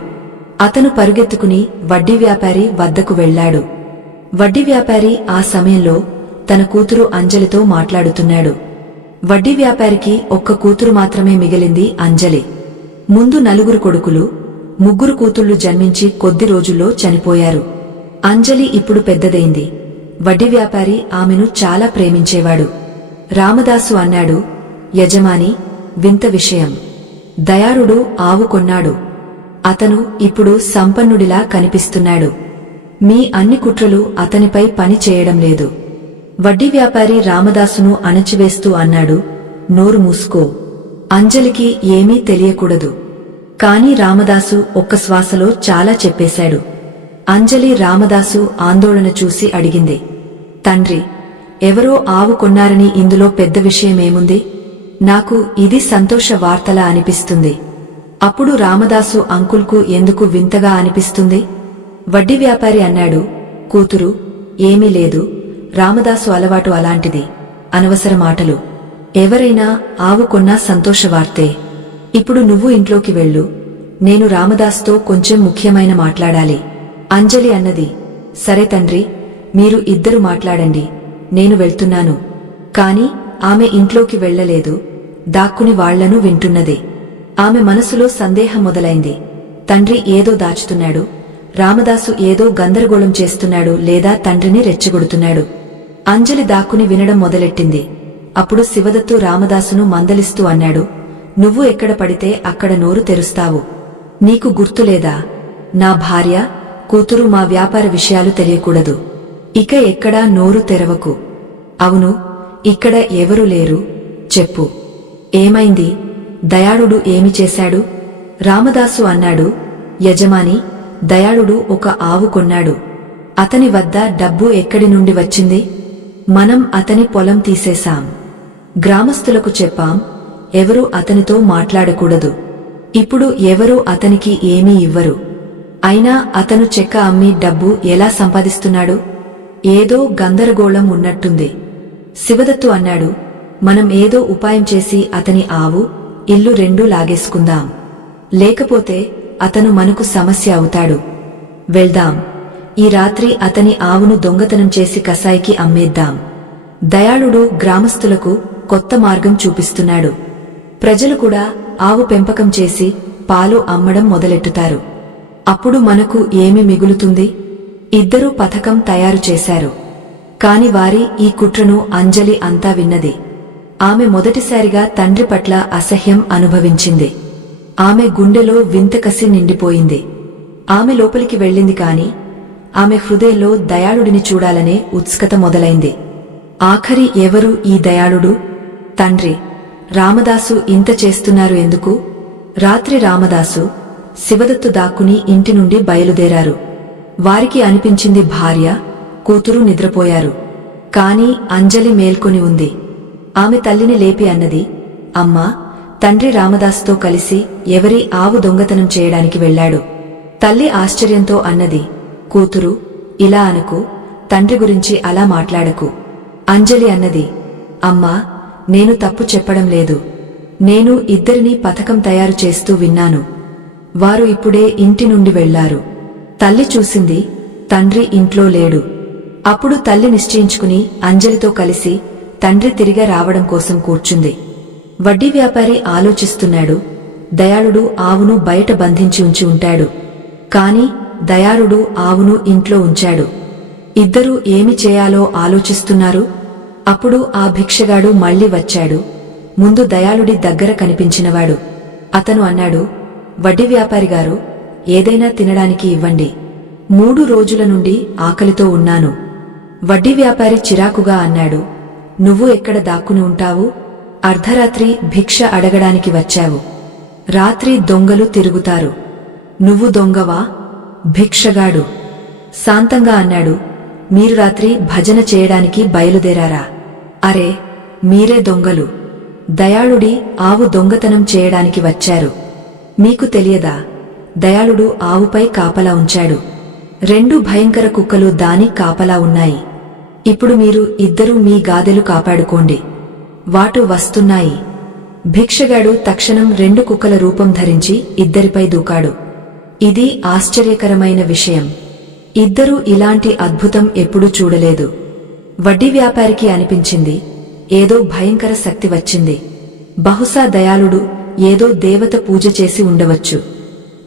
అతను పరుగెత్తుకుని వడ్డీ వ్యాపారి వద్దకు వెళ్లాడు. వడ్డీ వ్యాపారి ఆ సమయంలో తన కూతురు అంజలితో మాట్లాడుతున్నాడు. వడ్డీ వ్యాపారికి 1 కూతురు మాత్రమే మిగిలింది, అంజలి. ముందు 4 కొడుకులు, 3 కూతుళ్లు జన్మించి కొద్ది రోజుల్లో చనిపోయారు. అంజలి ఇప్పుడు పెద్దదైంది. వడ్డీ వ్యాపారి ఆమెను చాలా ప్రేమించేవాడు. రామదాసు అన్నాడు, యజమాని, వింత విషయం. దయాళుడు ఆవు కొన్నాడు. అతను ఇప్పుడు సంపన్నుడిలా కనిపిస్తున్నాడు. మీ అన్ని కుట్రలు అతనిపై పని చేయడం లేదు. వడ్డీ వ్యాపారి రామదాసును అణచివేస్తూ అన్నాడు, నోరు మూసుకో. అంజలికి ఏమీ తెలియకూడదు. కాని రామదాసు ఒక్క శ్వాసలో చాలా చెప్పేశాడు. అంజలి రామదాసు ఆందోళన చూసి అడిగింది, తండ్రి, ఎవరో ఆవు కొన్నారని ఇందులో పెద్ద విషయమేముంది? నాకు ఇది సంతోష వార్తలా అనిపిస్తుంది. అప్పుడు రామదాసు అంకుల్కు ఎందుకు వింతగా అనిపిస్తుంది? వడ్డీ వ్యాపారి అన్నాడు, కూతురు, ఏమీ లేదు. రామదాసు అలవాటు అలాంటిది. అనవసర మాటలు. ఎవరైనా ఆవు కొన్నా సంతోషవార్తే. ఇప్పుడు నువ్వు ఇంట్లోకి వెళ్ళు. నేను రామదాస్తో కొంచెం ముఖ్యమైన మాట్లాడాలి. అంజలి అన్నది, సరే తండ్రి, మీరు ఇద్దరు మాట్లాడండి, నేను వెళ్తున్నాను. కాని ఆమె ఇంట్లోకి వెళ్లలేదు. దాక్కుని వాళ్లను వింటున్నదే. ఆమె మనసులో సందేహం మొదలైంది. తండ్రి ఏదో దాచుతున్నాడు, రామదాసు ఏదో గందరగోళం చేస్తున్నాడు, లేదా తండ్రిని రెచ్చగొడుతున్నాడు. అంజలి దాక్కుని వినడం మొదలెట్టింది. అప్పుడు శివదత్తు రామదాసును మందలిస్తూ అన్నాడు, నువ్వు ఎక్కడ పడితే అక్కడ నోరు తెరుస్తావు. నీకు గుర్తులేదా? నా భార్య, కూతురు మా వ్యాపార విషయాలు తెలియకూడదు. ఇక ఎక్కడా నోరు తెరవకు. అవును, ఇక్కడ ఎవరూ లేరు. చెప్పు, ఏమైంది? దయాళుడు ఏమి చేశాడు? రామదాసు అన్నాడు, యజమాని, దయాళుడు ఒక ఆవు కొన్నాడు. అతని వద్ద డబ్బు ఎక్కడి నుండి వచ్చింది? మనం అతని పొలం తీసేశాం. గ్రామస్తులకు చెప్పాం, ఎవరూ అతనితో మాట్లాడకూడదు. ఇప్పుడు ఎవరూ అతనికి ఏమీ ఇవ్వరు. అయినా అతను చెక్క అమ్మి డబ్బు ఎలా సంపాదిస్తున్నాడు? ఏదో గందరగోళం ఉన్నట్టుంది. శివదత్తు అన్నాడు, మనం ఏదో ఉపాయం చేసి అతని ఆవు, ఇల్లు రెండూ లాగేసుకుందాం. లేకపోతే అతను మనకు సమస్య అవుతాడు. వెళ్దాం. ఈ రాత్రి అతని ఆవును దొంగతనం చేసి కసాయికి అమ్మేద్దాం. దయాళుడు గ్రామస్తులకు కొత్త మార్గం చూపిస్తున్నాడు. ప్రజలు కూడా ఆవు పెంపకం చేసి పాలు అమ్మడం మొదలెట్టుతారు. అప్పుడు మనకు ఏమి మిగులుతుంది? ఇద్దరూ పథకం తయారు చేశారు. కాని వారి ఈ కుట్రను అంజలి అంతా విన్నది. ఆమె మొదటిసారిగా తండ్రి పట్ల అసహ్యం అనుభవించింది. ఆమె గుండెలో వింతకసి నిండిపోయింది. ఆమె లోపలికి వెళ్ళింది కాని ఆమె హృదయంలో దయాళుడిని చూడాలనే ఉత్సుకత మొదలైంది. ఆఖరి ఎవరు ఈ దయాళుడు? తండ్రి, రామదాసు ఇంత చేస్తున్నారు ఎందుకు? రాత్రి రామదాసు, శివదత్తు దాక్కుని ఇంటి నుండి బయలుదేరారు. వారికి అనిపించింది భార్య, కూతురు నిద్రపోయారు. కాని అంజలి మేల్కొని ఉంది. ఆమె తల్లిని లేపి అన్నది, అమ్మా, తండ్రి రామదాసుతో కలిసి ఎవరి ఆవు దొంగతనం చేయడానికి వెళ్లాడు. తల్లి ఆశ్చర్యంతో అన్నది, కూతురు, ఇలా అనకు, తండ్రి గురించి అలా మాట్లాడకు. అంజలి అన్నది, అమ్మా, నేను తప్పు చెప్పడం లేదు. నేను ఇద్దరినీ పథకం తయారు చేస్తూ విన్నాను. వారు ఇప్పుడే ఇంటి నుండి వెళ్లారు. తల్లి చూసింది, తండ్రి ఇంట్లో లేడు. అప్పుడు తల్లి నిశ్చయించుకుని అంజలితో కలిసి తండ్రి తిరిగి రావడం కోసం కూర్చుంది. వడ్డీ వ్యాపారి ఆలోచిస్తున్నాడు, దయాళుడు ఆవును బయట బంధించి ఉంచి ఉంటాడు. కాని దయాళుడు ఆవును ఇంట్లో ఉంచాడు. ఇద్దరూ ఏమి చేయాలో ఆలోచిస్తున్నారు. అప్పుడు ఆ భిక్షగాడు మళ్లీ వచ్చాడు. ముందు దయాళుడి దగ్గర కనిపించినవాడు. అతను అన్నాడు, వడ్డీ వ్యాపారిగారు, ఏదైనా తినడానికి ఇవ్వండి. 3 రోజుల నుండి ఆకలితో ఉన్నాను. వడ్డీ వ్యాపారి చిరాకుగా అన్నాడు, నువ్వు ఎక్కడ దాక్కుని ఉంటావు? అర్ధరాత్రి భిక్ష అడగడానికి వచ్చావు. రాత్రి దొంగలు తిరుగుతారు. నువ్వు దొంగవా? భిక్షగాడు శాంతంగా అన్నాడు, మీరు రాత్రి భజన చేయడానికి బయలుదేరారా? అరే, మీరే దొంగలు. దయాళుడి ఆవు దొంగతనం చేయడానికి వచ్చారు. మీకు తెలియదా? దయాళుడు ఆవుపై కాపలా ఉంచాడు. 2 భయంకర కుక్కలు దాని కాపలా ఉన్నాయి. ఇప్పుడు మీరు ఇద్దరూ మీ గాదెలు కాపాడుకోండి. వాటు వస్తున్నాయి. భిక్షగాడు తక్షణం 2 కుక్కల రూపం ధరించి ఇద్దరిపై దూకాడు. ఇది ఆశ్చర్యకరమైన విషయం. ఇద్దరూ ఇలాంటి అద్భుతం ఎప్పుడూ చూడలేదు. వడ్డీ వ్యాపారికి అనిపించింది, ఏదో భయంకర శక్తి వచ్చింది. బహుశా దయాళుడు ఏదో దేవత పూజ చేసి ఉండవచ్చు.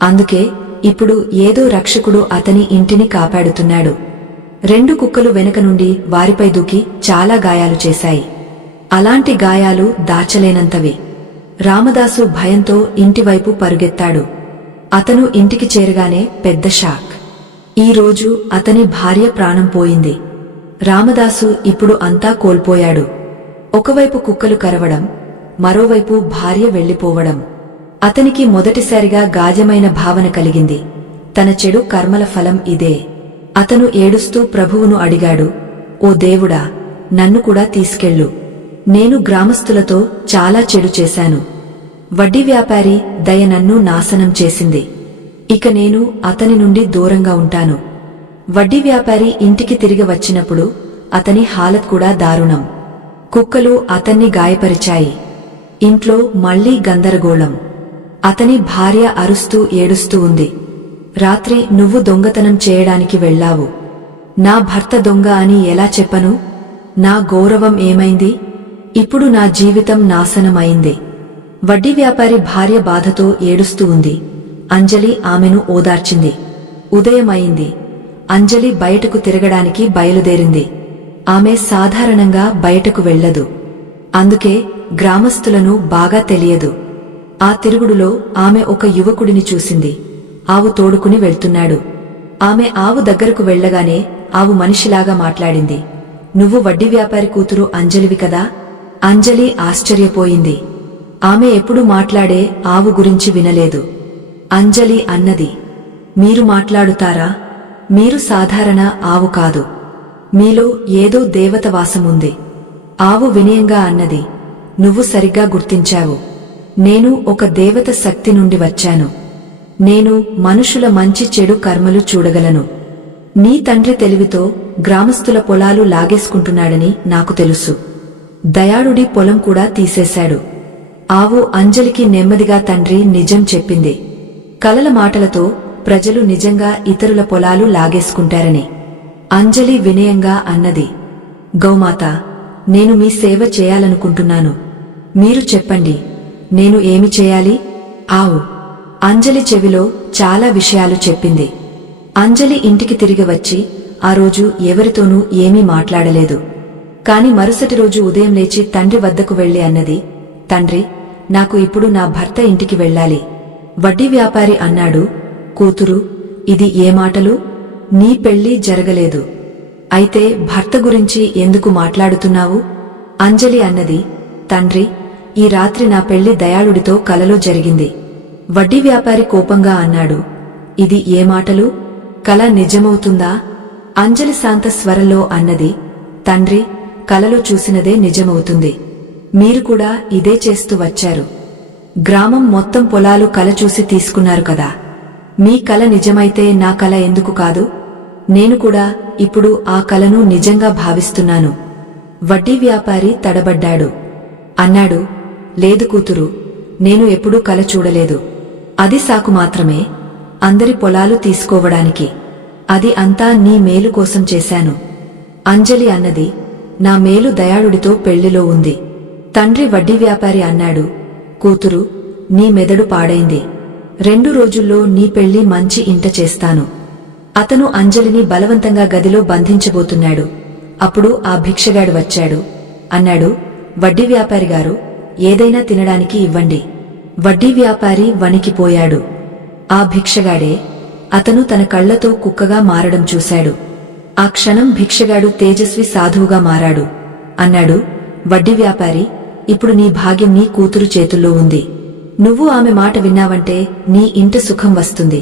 అందుకే ఇప్పుడు ఏదో రక్షకుడు అతని ఇంటిని కాపాడుతున్నాడు. 2 కుక్కలు వెనక నుండి వారిపై దూకి చాలా గాయాలు చేశాయి. అలాంటి గాయాలు దాచలేనంతవి. రామదాసు భయంతో ఇంటివైపు పరుగెత్తాడు. అతను ఇంటికి చేరగానే పెద్ద షాక్. ఈ రోజు అతని భార్య ప్రాణం పోయింది. రామదాసు ఇప్పుడు అంతా కోల్పోయాడు. ఒకవైపు కుక్కలు కరవడం, మరోవైపు భార్య వెళ్లిపోవడం. అతనికి మొదటిసారిగా గాజమైన భావన కలిగింది. తన చెడు కర్మల ఫలం ఇదే. అతను ఏడుస్తూ ప్రభువును అడిగాడు, ఓ దేవుడా, నన్ను కూడా తీసుకెళ్ళు. నేను గ్రామస్తులతో చాలా చెడు చేశాను. వడ్డీ వ్యాపారి దయ నన్ను నాశనం చేసింది. ఇక నేను అతని నుండి దూరంగా ఉంటాను. వడ్డీ వ్యాపారి ఇంటికి తిరిగి వచ్చినప్పుడు అతని హాలత్ కూడా దారుణం. కుక్కలు అతన్ని గాయపరిచాయి. ఇంట్లో మళ్లీ గందరగోళం. అతని భార్య అరుస్తూ ఏడుస్తూ ఉంది. రాత్రి నువ్వు దొంగతనం చేయడానికి వెళ్లావు. నా భర్త దొంగ అని ఎలా చెప్పను? నా గౌరవం ఏమైంది? ఇప్పుడు నా జీవితం నాశనమైంది. వడ్డీ వ్యాపారి భార్య బాధతో ఏడుస్తూ ఉంది. అంజలి ఆమెను ఓదార్చింది. ఉదయమైంది. అంజలి బయటకు తిరగడానికి బయలుదేరింది. ఆమె సాధారణంగా బయటకు వెళ్లదు. అందుకే గ్రామస్తులను బాగా తెలియదు. ఆ తిరుగుడులో ఆమె ఒక యువకుడిని చూసింది. ఆవు తోడుకుని వెళ్తున్నాడు. ఆమె ఆవు దగ్గరకు వెళ్లగానే ఆవు మనిషిలాగా మాట్లాడింది. నువ్వు వడ్డీ వ్యాపారి కూతురు అంజలివి కదా? అంజలి ఆశ్చర్యపోయింది. ఆమె ఎప్పుడూ మాట్లాడే ఆవు గురించి వినలేదు. అంజలి అన్నది, మీరు మాట్లాడుతారా? మీరు సాధారణ ఆవు కాదు. మీలో ఏదో దేవత వాసముంది. ఆవు వినయంగా అన్నది, నువ్వు సరిగ్గా గుర్తించావు. నేను ఒక దేవత శక్తి నుండి వచ్చాను. నేను మనుషుల మంచి చెడు కర్మలు చూడగలను. నీ తండ్రి తెలివితో గ్రామస్తుల పొలాలు లాగేసుకుంటున్నాడని నాకు తెలుసు. దయాళుడి పొలం కూడా తీసేశాడు. ఆవు అంజలికి నెమ్మదిగా తండ్రి నిజం చెప్పింది. కలల మాటలతో ప్రజలు నిజంగా ఇతరుల పొలాలు లాగేసుకుంటారని. అంజలి వినయంగా అన్నది, గౌమాత, నేను మీ సేవ చేయాలనుకుంటున్నాను. మీరు చెప్పండి, నేను ఏమి చేయాలి? ఆవు అంజలి చెవిలో చాలా విషయాలు చెప్పింది. అంజలి ఇంటికి తిరిగి వచ్చి ఆ రోజు ఎవరితోనూ ఏమీ మాట్లాడలేదు. కాని మరుసటి రోజు ఉదయం లేచి తండ్రి వద్దకు వెళ్లి అన్నది, తండ్రి, నాకు ఇప్పుడు నా భర్త ఇంటికి వెళ్ళాలి. వడ్డీ వ్యాపారి అన్నాడు, కూతురు, ఇది ఏ మాటలు? నీ పెళ్లి జరగలేదు. అయితే భర్త గురించి ఎందుకు మాట్లాడుతున్నావు? అంజలి అన్నది, తండ్రి, ఈ రాత్రి నా పెళ్లి దయాళుడితో కలలో జరిగింది. వడ్డీ వ్యాపారి కోపంగా అన్నాడు, ఇది ఏ మాటలు? కల నిజమవుతుందా? అంజలి శాంత స్వరంలో అన్నది, తండ్రి, కలలో చూసినదే నిజమవుతుంది. మీరు కూడా ఇదే చేస్తూ వచ్చారు. గ్రామం మొత్తం పొలాలు కల చూసి తీసుకున్నారు కదా. మీ కల నిజమైతే నా కల ఎందుకు కాదు? నేను కూడా ఇప్పుడు ఆ కలను నిజంగా భావిస్తున్నాను. వడ్డీ వ్యాపారి తడబడ్డాడు. అన్నాడు, లేదు కూతురు, నేను ఎప్పుడూ కల చూడలేదు. అది సాకు మాత్రమే, అందరి పొలాలు తీసుకోవడానికి. అది అంతా నీ మేలు కోసం చేశాను. అంజలి అన్నది, నా మేలు దయాళుడితో పెళ్లిలో ఉంది. తండ్రి వడ్డీ వ్యాపారి అన్నాడు, కూతురు, నీ మెదడు పాడైంది. 2 రోజుల్లో నీ పెళ్లి మంచి ఇంట చేస్తాను. అతను అంజలిని బలవంతంగా గదిలో బంధించబోతున్నాడు. అప్పుడు ఆ భిక్షగాడు వచ్చాడు. అన్నాడు, వడ్డీ వ్యాపారి గారు, ఏదైనా తినడానికి ఇవ్వండి. వడ్డీ వ్యాపారి వణికిపోయాడు. ఆ భిక్షగాడే. అతను తన కళ్లతో కుక్కగా మారడం చూశాడు. ఆ క్షణం భిక్షగాడు తేజస్వి సాధువుగా మారాడు. అన్నాడు, వడ్డీ వ్యాపారి, ఇప్పుడు నీ భాగ్యం నీ కూతురు చేతుల్లో ఉంది. నువ్వు ఆమె మాట విన్నావంటే నీ ఇంట సుఖం వస్తుంది,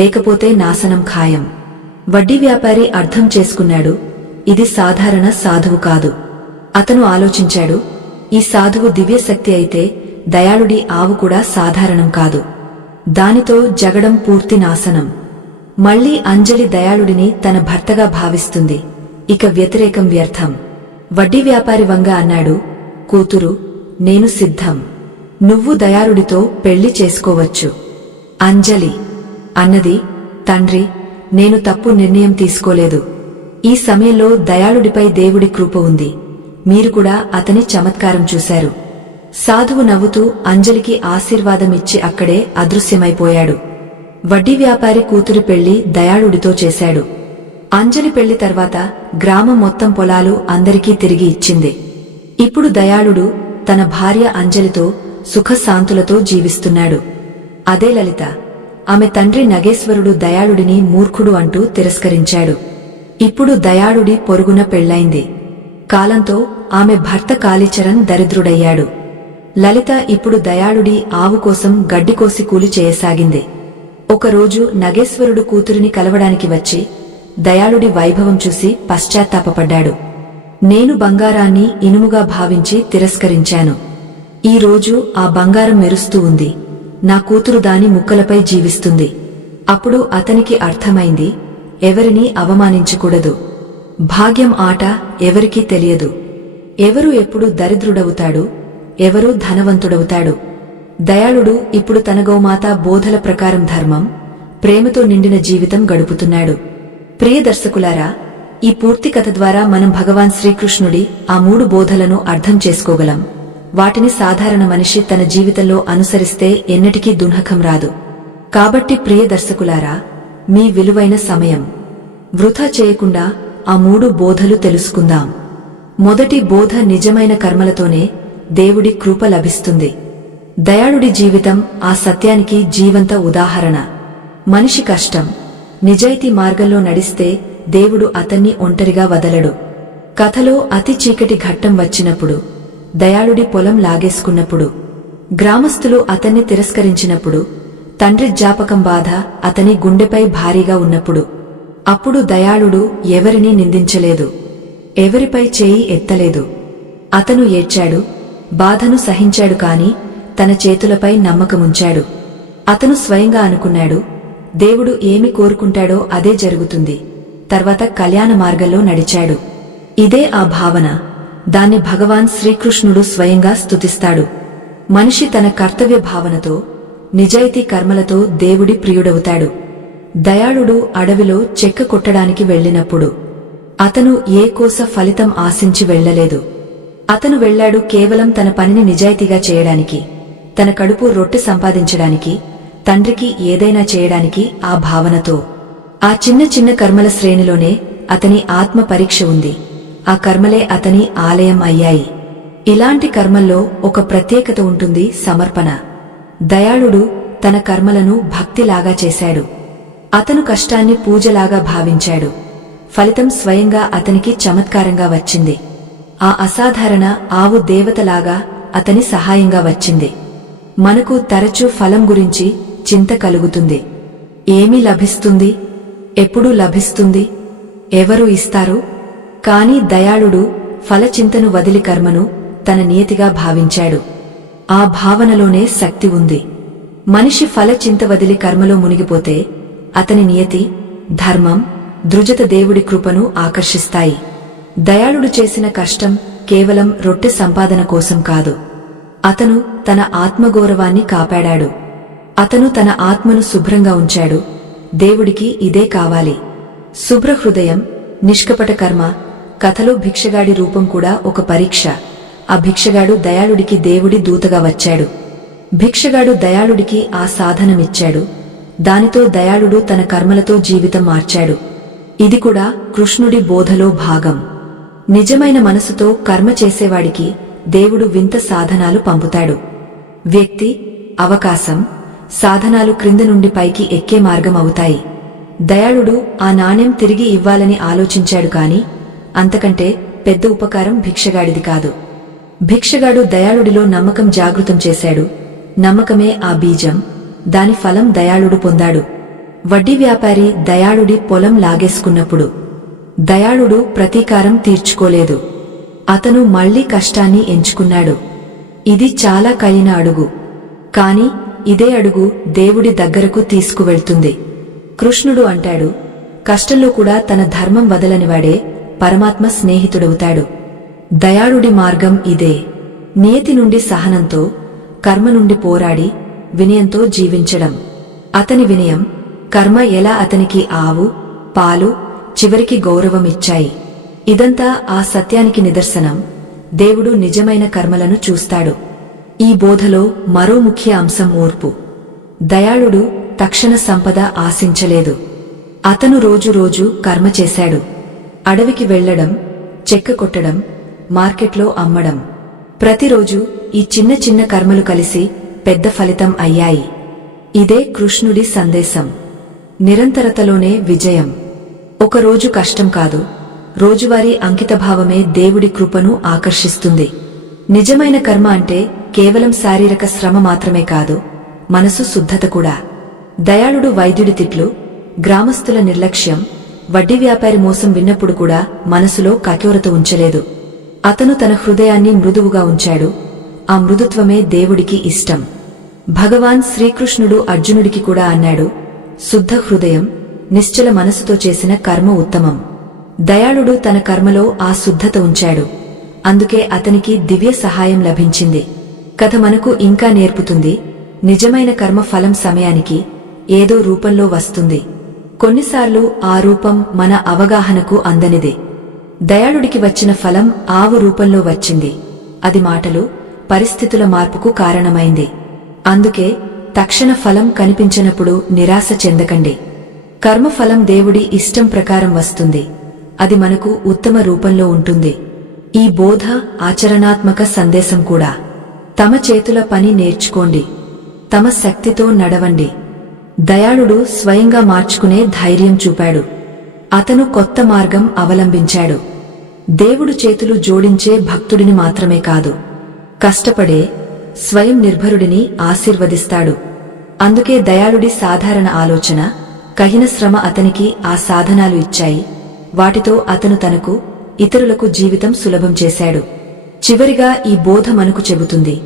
లేకపోతే నాశనం ఖాయం. వడ్డీ వ్యాపారి అర్థం చేసుకున్నాడు, ఇది సాధారణ సాధువు కాదు. అతను ఆలోచించాడు, ఈ సాధువు దివ్యశక్తి అయితే దయాళుడి ఆవు కూడా సాధారణం కాదు. దానితో జగడం పూర్తి నాశనం. మళ్లీ అంజలి దయాళుడిని తన భర్తగా భావిస్తుంది. ఇక వ్యతిరేకం వ్యర్థం. వడ్డీ వ్యాపారి వంగ అన్నాడు, కూతురు, నేను సిద్ధం. నువ్వు దయాళుడితో పెళ్లి చేసుకోవచ్చు. అంజలి అన్నది, తండ్రి, నేను తప్పు నిర్ణయం తీసుకోలేదు. ఈ సమయంలో దయాళుడిపై దేవుడి కృప ఉంది. మీరు కూడా అతని చమత్కారం చూశారు. సాధువు నవ్వుతూ అంజలికి ఆశీర్వాదమిచ్చి అక్కడే అదృశ్యమైపోయాడు. వడ్డీ వ్యాపారి కూతురి పెళ్లి దయాళుడితో చేశాడు. అంజలి పెళ్లి తర్వాత గ్రామం మొత్తం పొలాలు అందరికీ తిరిగి ఇచ్చింది. ఇప్పుడు దయాళుడు తన భార్య అంజలితో సుఖశాంతులతో జీవిస్తున్నాడు. అదే లలిత. ఆమె తండ్రి నగేశ్వరుడు దయాళుడిని మూర్ఖుడు అంటూ తిరస్కరించాడు. ఇప్పుడు దయాళుడి పొరుగున పెళ్లైంది. కాలంతో ఆమె భర్త కాళీచరణ్ దరిద్రుడయ్యాడు. లలిత ఇప్పుడు దయాళుడి ఆవు కోసం గడ్డికోసి కూలి చేయసాగింది. ఒకరోజు నగేశ్వరుడు కూతురిని కలవడానికి వచ్చి దయాళుడి వైభవం చూసి పశ్చాత్తాపపడ్డాడు. నేను బంగారాన్ని ఇనుముగా భావించి తిరస్కరించాను. ఈ రోజు ఆ బంగారం మెరుస్తూ ఉంది. నా కూతురు దాని ముక్కలపై జీవిస్తుంది. అప్పుడు అతనికి అర్థమైంది, ఎవరినీ అవమానించకూడదు. భాగ్యం ఆట ఎవరికీ తెలియదు. ఎవరు ఎప్పుడు దరిద్రుడవుతాడు, ఎవరు ధనవంతుడవుతాడు. దయాళుడు ఇప్పుడు తన గోమాత బోధల ప్రకారం ధర్మం, ప్రేమతో నిండిన జీవితం గడుపుతున్నాడు. ప్రియ దర్శకులారా, ఈ పూర్తి కథ ద్వారా మనం భగవాన్ శ్రీకృష్ణుడి ఆ 3 బోధలను అర్థం చేసుకోగలం. వాటిని సాధారణ మనిషి తన జీవితంలో అనుసరిస్తే ఎన్నటికీ దుఃఖం రాదు. కాబట్టి ప్రియ దర్శకులారా, మీ విలువైన సమయం వృథా చేయకుండా ఆ 3 బోధలు తెలుసుకుందాం. మొదటి బోధ, నిజమైన కర్మలతోనే దేవుడి కృప లభిస్తుంది. దయాళుడి జీవితం ఆ సత్యానికి జీవంత ఉదాహరణ. మనిషి కష్టం, నిజాయితీ మార్గంలో నడిస్తే దేవుడు అతన్ని ఒంటరిగా వదలడు. కథలో అతి చీకటి ఘట్టం వచ్చినప్పుడు, దయాళుడి పొలం లాగేసుకున్నప్పుడు, గ్రామస్తులు అతన్ని తిరస్కరించినప్పుడు, తండ్రి జ్ఞాపకం బాధ అతని గుండెపై భారీగా ఉన్నప్పుడు, అప్పుడు దయాళుడు ఎవరినీ నిందించలేదు, ఎవరిపై చేయి ఎత్తలేదు. అతను ఏడ్చాడు, బాధను సహించాడు, కాని తన చేతులపై నమ్మకముంచాడు. అతను స్వయంగా అనుకున్నాడు, దేవుడు ఏమి కోరుకుంటాడో అదే జరుగుతుంది. తర్వాత కళ్యాణ మార్గంలో నడిచాడు. ఇదే ఆ భావన. దాన్ని భగవాన్ శ్రీకృష్ణుడు స్వయంగా స్తుతిస్తాడు. మనిషి తన కర్తవ్య భావనతో, నిజాయితీ కర్మలతో దేవుడి ప్రియుడవుతాడు. దయాళుడు అడవిలో చెక్క కొట్టడానికి వెళ్లినప్పుడు అతను ఏ కోస ఫలితం ఆశించి వెళ్లలేదు. అతను వెళ్లాడు కేవలం తన పనిని నిజాయితీగా చేయడానికి, తన కడుపు రొట్టె సంపాదించడానికి, తండ్రికి ఏదైనా చేయడానికి. ఆ భావనతో ఆ చిన్న చిన్న కర్మల శ్రేణిలోనే అతని ఆత్మ పరీక్ష ఉంది. ఆ కర్మలే అతని ఆలయం అయ్యాయి. ఇలాంటి కర్మల్లో ఒక ప్రత్యేకత ఉంటుంది, సమర్పణ. దయాళుడు తన కర్మలను భక్తిలాగా చేశాడు. అతను కష్టాన్ని పూజలాగా భావించాడు. ఫలితం స్వయంగా అతనికి చమత్కారంగా వచ్చింది. ఆ అసాధారణ ఆవు దేవతలాగా అతని సహాయంగా వచ్చింది. మనకు తరచూ ఫలం గురించి చింత కలుగుతుంది. ఏమి లభిస్తుంది, ఎప్పుడు లభిస్తుంది, ఎవరు ఇస్తారు? కాని దయాళుడు ఫలచింతను వదిలి కర్మను తన నియతిగా భావించాడు. ఆ భావనలోనే శక్తి ఉంది. మనిషి ఫలచింత వదిలి కర్మలో మునిగిపోతే అతని నియతి, ధర్మం, దృజత దేవుడి కృపను ఆకర్షిస్తాయి. దయాళుడు చేసిన కష్టం కేవలం రొట్టె సంపాదన కోసం కాదు. అతను తన ఆత్మగౌరవాన్ని కాపాడాడు. అతను తన ఆత్మను శుభ్రంగా ఉంచాడు. దేవుడికి ఇదే కావాలి, శుభ్ర హృదయం, నిష్కపట కర్మ. కథలో భిక్షగాడి రూపం కూడా ఒక పరీక్ష. ఆ భిక్షగాడు దయాళుడికి దేవుడి దూతగా వచ్చాడు. భిక్షగాడు దయాళుడికి ఆ సాధనమిచ్చాడు. దానితో దయాళుడు తన కర్మలతో జీవితం మార్చాడు. ఇది కూడా కృష్ణుడి బోధలో భాగం. నిజమైన మనసుతో కర్మ చేసేవాడికి దేవుడు వింత సాధనాలు పంపుతాడు. వ్యక్తి, అవకాశం, సాధనాలు క్రింద నుండి పైకి ఎక్కే మార్గం అవుతాయి. దయాళుడు ఆ నాణ్యం తిరిగి ఇవ్వాలని ఆలోచించాడు, కాని అంతకంటే పెద్ద ఉపకారం భిక్షగాడిది కాదు. భిక్షగాడు దయాళుడిలో నమ్మకం జాగృతం చేశాడు. నమ్మకమే ఆ బీజం. దాని ఫలం దయాళుడు పొందాడు. వడ్డీ వ్యాపారి దయాళుడి పొలం లాగేసుకున్నప్పుడు దయాళుడు ప్రతీకారం తీర్చుకోలేదు. అతను మళ్లీ కష్టాన్ని ఎంచుకున్నాడు. ఇది చాలా కఠిన అడుగు, కాని ఇదే అడుగు దేవుడి దగ్గరకు తీసుకువెళ్తుంది. కృష్ణుడు అంటాడు, కష్టంలో కూడా తన ధర్మం వదలనివాడే పరమాత్మ స్నేహితుడవుతాడు. దయాళుడి మార్గం ఇదే. నియతి నుండి సహనంతో, కర్మ నుండి పోరాడి వినయంతో జీవించడం. అతని వినయం, కర్మ ఎలా అతనికి ఆవు, పాలు, చివరికి గౌరవం ఇచ్చాయి. ఇదంతా ఆ సత్యానికి నిదర్శనం. దేవుడు నిజమైన కర్మలను చూస్తాడు. ఈ బోధలో మరో ముఖ్య అంశం ఓర్పు. దయాళుడు తక్షణ సంపద ఆశించలేదు. అతను రోజు రోజు కర్మ చేశాడు. అడవికి వెళ్లడం, చెక్క కొట్టడం, మార్కెట్లో అమ్మడం. ప్రతిరోజు ఈ చిన్న చిన్న కర్మలు కలిసి పెద్ద ఫలితం అయ్యాయి. ఇదే కృష్ణుడి సందేశం. నిరంతరతలోనే విజయం. ఒకరోజు కష్టం కాదు, రోజువారీ అంకితభావమే దేవుడి కృపను ఆకర్షిస్తుంది. నిజమైన కర్మ అంటే కేవలం శారీరక శ్రమ మాత్రమే కాదు, మనసు శుద్ధత కూడా. దయాళుడు వైద్యుడి తిట్లు, గ్రామస్తుల నిర్లక్ష్యం, వడ్డీ వ్యాపారి మోసం విన్నప్పుడు కూడా మనసులో కఠోరత ఉంచలేదు. అతను తన హృదయాన్ని మృదువుగా ఉంచాడు. ఆ మృదుత్వమే దేవుడికి ఇష్టం. భగవాన్ శ్రీకృష్ణుడు అర్జునుడికి కూడా అన్నాడు, శుద్ధ హృదయం, నిశ్చల మనసుతో చేసిన కర్మ ఉత్తమం. దయాళుడు తన కర్మలో ఆ శుద్ధత ఉంచాడు. అందుకే అతనికి దివ్య సహాయం లభించింది. కథ మనకు ఇంకా నేర్పుతుంది, నిజమైన కర్మ ఫలం సమయానికి ఏదో రూపంలో వస్తుంది. కొన్నిసార్లు ఆ రూపం మన అవగాహనకు అందనిదే. దయాళుడికి వచ్చిన ఫలం ఆవు రూపంలో వచ్చింది. అది మాటలు, పరిస్థితుల మార్పుకు కారణమైంది. అందుకే తక్షణ ఫలం కనిపించినప్పుడు నిరాశ చెందకండి. కర్మఫలం దేవుడి ఇష్టం ప్రకారం వస్తుంది. అది మనకు ఉత్తమ రూపంలో ఉంటుంది. ఈ బోధ ఆచరణాత్మక సందేశం కూడా. తమ చేతుల పని నేర్చుకోండి, తమ శక్తితో నడవండి. దయాళుడు స్వయంగా మార్చుకునే ధైర్యం చూపాడు. అతను కొత్త మార్గం అవలంబించాడు. దేవుడు చేతులు జోడించే భక్తుడిని మాత్రమే కాదు, కష్టపడే స్వయం నిర్భరుడిని ఆశీర్వదిస్తాడు. అందుకే దయాళుడి సాధారణ ఆలోచన, కఠిన శ్రమ అతనికి ఆ సాధనాలు ఇచ్చాయి. వాటితో అతను తనకు, ఇతరులకు జీవితం సులభం చేశాడు. చివరిగా ఈ బోధ మనకు చెబుతుంది,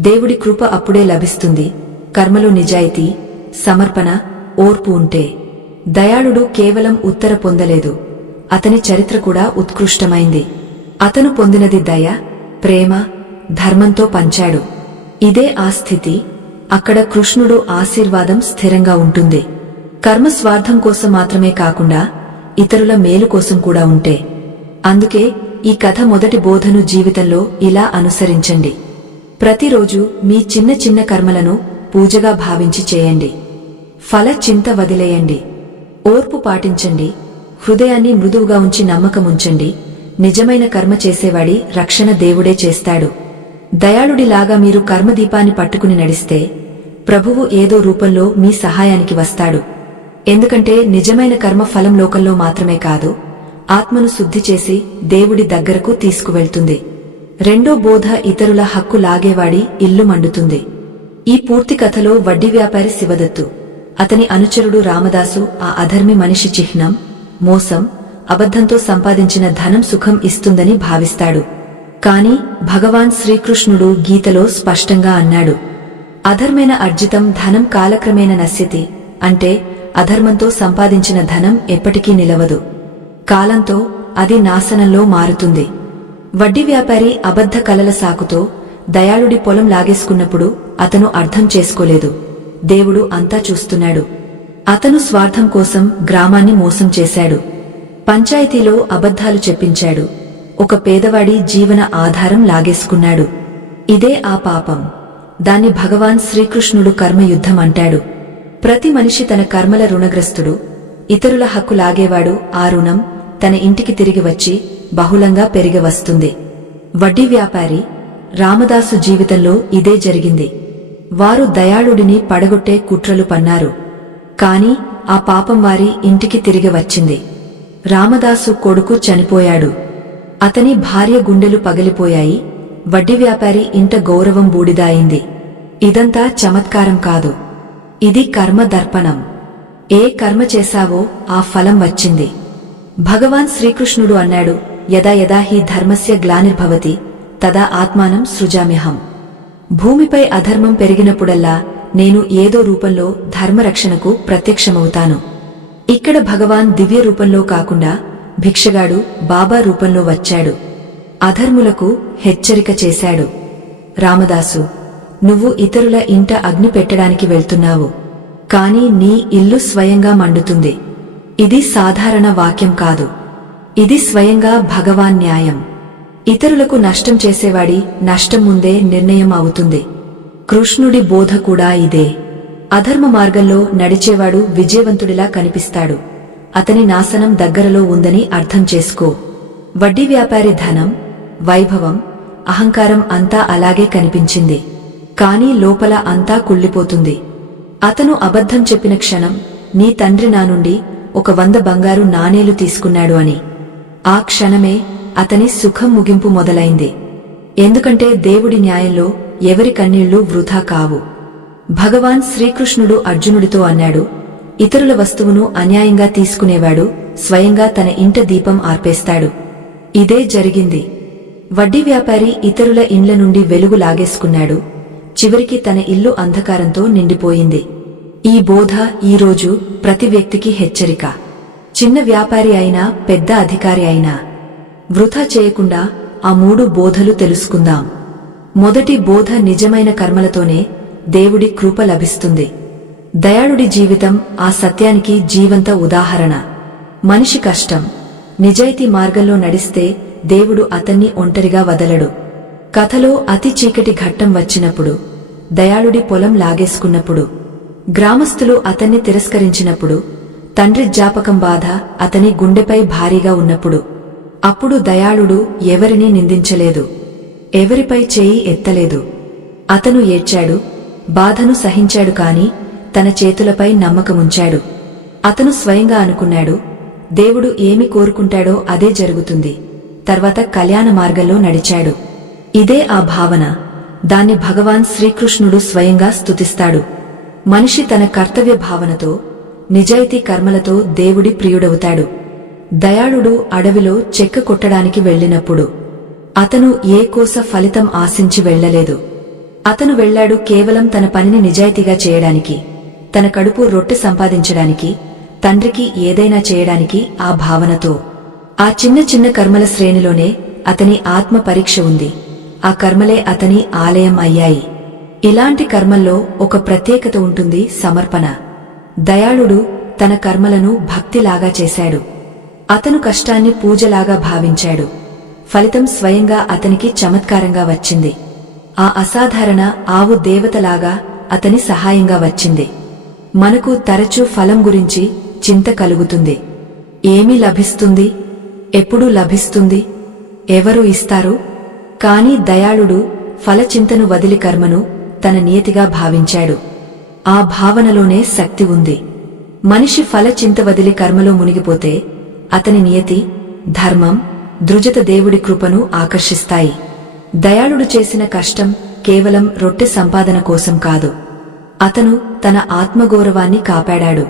దేవుడి కృప అప్పుడే లభిస్తుంది కర్మలో నిజాయితీ, సమర్పణ, ఓర్పు ఉంటే. దయాళుడు కేవలం ఉత్తర పొందలేదు, అతని చరిత్ర కూడా ఉత్కృష్టమైంది. అతను పొందినది దయ, ప్రేమ, ధర్మంతో పంచాడు. ఇదే ఆ స్థితి. అక్కడ కృష్ణుడు ఆశీర్వాదం స్థిరంగా ఉంటుంది. కర్మ స్వార్థం కోసం మాత్రమే కాకుండా ఇతరుల మేలు కోసం కూడా ఉంటే. అందుకే ఈ కథ మొదటి బోధను జీవితంలో ఇలా అనుసరించండి. ప్రతిరోజు మీ చిన్న చిన్న కర్మలను పూజగా భావించి చేయండి. ఫల చింత వదిలేయండి. ఓర్పు పాటించండి. హృదయాన్ని మృదువుగా ఉంచి నమ్మకముంచండి. నిజమైన కర్మ చేసేవాడి రక్షణ దేవుడే చేస్తాడు. దయాళుడిలాగా మీరు కర్మదీపాన్ని పట్టుకుని నడిస్తే ప్రభువు ఏదో రూపంలో మీ సహాయానికి వస్తాడు. ఎందుకంటే నిజమైన కర్మ ఫలం లోకంలో మాత్రమే కాదు, ఆత్మను శుద్ధి చేసి దేవుడి దగ్గరకు తీసుకువెళ్తుంది. రెండో బోధ, ఇతరుల హక్కు లాగేవాడి ఇల్లు మండుతుంది. ఈ పూర్తి కథలో వడ్డీ వ్యాపారి శివదత్తు, అతని అనుచరుడు రామదాసు ఆ అధర్మి మనిషి చిహ్నం, మోసం, అబద్ధంతో సంపాదించిన ధనం సుఖం ఇస్తుందని భావిస్తాడు. కాని భగవాన్ శ్రీకృష్ణుడు గీతలో స్పష్టంగా అన్నాడు, అధర్మైన అర్జితం ధనం కాలక్రమేణ నశ్యతి. అంటే అధర్మంతో సంపాదించిన ధనం ఎప్పటికీ నిలవదు, కాలంతో అది నాశనంలో మారుతుంది. వడ్డీ వ్యాపారి అబద్ధ కలల సాకుతో దయాళుడి పొలం లాగేసుకున్నప్పుడు అతను అర్థం చేసుకోలేదు, దేవుడు అంతా చూస్తున్నాడు. అతను స్వార్థం కోసం గ్రామాన్ని మోసం చేశాడు. పంచాయతీలో అబద్ధాలు చెప్పించాడు. ఒక పేదవాడి జీవన ఆధారం లాగేసుకున్నాడు. ఇదే ఆ పాపం. దాన్ని భగవాన్ శ్రీకృష్ణుడు కర్మయుద్ధం అంటాడు. ప్రతి మనిషి తన కర్మల రుణగ్రస్తుడు. ఇతరుల హక్కు లాగేవాడు ఆ రుణం తన ఇంటికి తిరిగి వచ్చి బహుళంగా పెరిగి వస్తుంది. వడ్డీ వ్యాపారి రామదాసు జీవితంలో ఇదే జరిగింది. వారు దయాళుడిని పడగొట్టే కుట్రలు పన్నారు. కాని ఆ పాపం వారి ఇంటికి తిరిగి వచ్చింది. రామదాసు కొడుకు చనిపోయాడు. అతని భార్య గుండెలు పగిలిపోయాయి. వడ్డీ వ్యాపారి ఇంట గౌరవం బూడిదాయింది. ఇదంతా చమత్కారం కాదు, ఇది కర్మ దర్పణం. ఏ కర్మ చేశావో ఆ ఫలం వచ్చింది. భగవాన్ శ్రీకృష్ణుడు అన్నాడు, యదా యదా హి ధర్మస్య గ్లానిర్భవతి తదా ఆత్మానం సృజామ్యహం. భూమిపై అధర్మం పెరిగినప్పుడల్లా నేను ఏదో రూపంలో ధర్మరక్షణకు ప్రత్యక్షమవుతాను. ఇక్కడ భగవాన్ దివ్య రూపంలో కాకుండా భిక్షగాడు బాబా రూపంలో వచ్చాడు. అధర్ములకు హెచ్చరిక చేశాడు. రామదాసు, నువ్వు ఇతరుల ఇంట అగ్ని పెట్టడానికి వెళ్తున్నావు, కాని నీ ఇల్లు స్వయంగా మండుతుంది. ఇది సాధారణ వాక్యం కాదు, ఇది స్వయంగా భగవాన్ న్యాయం. ఇతరులకు నష్టం చేసేవాడి నష్టం ముందే నిర్ణయం అవుతుంది. కృష్ణుడి బోధ కూడా ఇదే. అధర్మ మార్గంలో నడిచేవాడు విజయవంతుడిలా కనిపిస్తాడు, అతని నాశనం దగ్గరలో ఉందని అర్థం చేసుకో. వడ్డీ వ్యాపారి ధనం, వైభవం, అహంకారం అంతా అలాగే కనిపించింది. కాని లోపల అంతా కుళ్ళిపోతుంది. అతను అబద్ధం చెప్పిన క్షణం, నీ తండ్రి నా నుండి 100 బంగారు నాణేలు తీసుకున్నాడు అని. ఆ క్షణమే అతని సుఖం ముగింపు మొదలైంది. ఎందుకంటే దేవుడి న్యాయంలో ఎవరి కన్నీళ్లు వృథా కావు. భగవాన్ శ్రీకృష్ణుడు అర్జునుడితో అన్నాడు, ఇతరుల వస్తువును అన్యాయంగా తీసుకునేవాడు స్వయంగా తన ఇంట దీపం ఆర్పేస్తాడు. ఇదే జరిగింది. వడ్డీ వ్యాపారి ఇతరుల ఇండ్ల నుండి వెలుగు లాగేసుకున్నాడు. చివరికి తన ఇల్లు అంధకారంతో నిండిపోయింది. ఈ బోధ ఈరోజు ప్రతి వ్యక్తికి హెచ్చరిక. చిన్న వ్యాపారి అయినా పెద్ద అధికారి అయినా వృథా చేయకుండా ఆ 3 బోధలు తెలుసుకుందాం. మొదటి బోధ, నిజమైన కర్మలతోనే దేవుడి కృప లభిస్తుంది. దయాళుడి జీవితం ఆ సత్యానికి జీవంత ఉదాహరణ. మనిషి కష్టం, నిజాయితీ మార్గంలో నడిస్తే దేవుడు అతన్ని ఒంటరిగా వదలడు. కథలో అతి చీకటి ఘట్టం వచ్చినప్పుడు, దయాళుడి పొలం లాగేసుకున్నప్పుడు, గ్రామస్తులు అతన్ని తిరస్కరించినప్పుడు, తండ్రి జ్ఞాపకం బాధ అతని గుండెపై భారీగా ఉన్నప్పుడు, అప్పుడు దయాళుడు ఎవరినీ నిందించలేదు, ఎవరిపై చేయి ఎత్తలేదు. అతను ఏడ్చాడు, బాధను సహించాడు, కాని తన చేతులపై నమ్మకముంచాడు. అతను స్వయంగా అనుకున్నాడు, దేవుడు ఏమి కోరుకుంటాడో అదే జరుగుతుంది. తర్వాత కళ్యాణ మార్గంలో నడిచాడు. ఇదే ఆ భావన. దాన్ని భగవాన్ శ్రీకృష్ణుడు స్వయంగా స్తుతిస్తాడు. మనిషి తన కర్తవ్య భావనతో, నిజాయితీ కర్మలతో దేవుడి ప్రియుడవుతాడు. దయాళుడు అడవిలో చెక్క కొట్టడానికి వెళ్ళినప్పుడు అతను ఏ కోస ఫలితం ఆశించి వెళ్లలేదు. అతను వెళ్లాడు కేవలం తన పనిని నిజాయితీగా చేయడానికి, తన కడుపు రొట్టె సంపాదించడానికి, తండ్రికి ఏదైనా చేయడానికి. ఆ భావనతో ఆ చిన్న చిన్న కర్మల శ్రేణిలోనే అతని ఆత్మ పరీక్ష ఉంది. ఆ కర్మలే అతని ఆలయం అయ్యాయి. ఇలాంటి కర్మల్లో ఒక ప్రత్యేకత ఉంటుంది, సమర్పణ. దయాళుడు తన కర్మలను భక్తిలాగా చేశాడు. అతను కష్టాన్ని పూజలాగా భావించాడు. ఫలితం స్వయంగా అతనికి చమత్కారంగా వచ్చింది. ఆ అసాధారణ ఆవు దేవతలాగా అతని సహాయంగా వచ్చింది. మనకు తరచూ ఫలం గురించి చింత కలుగుతుంది. ఏమి లభిస్తుంది? ఎప్పుడు లభిస్తుంది? ఎవరు ఇస్తారు? కాని దయాళుడు ఫలచింతను వదిలి కర్మను తన నియతిగా భావించాడు. ఆ భావనలోనే శక్తి ఉంది. మనిషి ఫలచింత వదిలి కర్మలో మునిగిపోతే అతని నియతి, ధర్మం, దృజత దేవుడి కృపను ఆకర్షిస్తాయి. దయాళుడు చేసిన కష్టం కేవలం రొట్టె సంపాదన కోసం కాదు. అతను తన ఆత్మగౌరవాన్ని కాపాడాడు.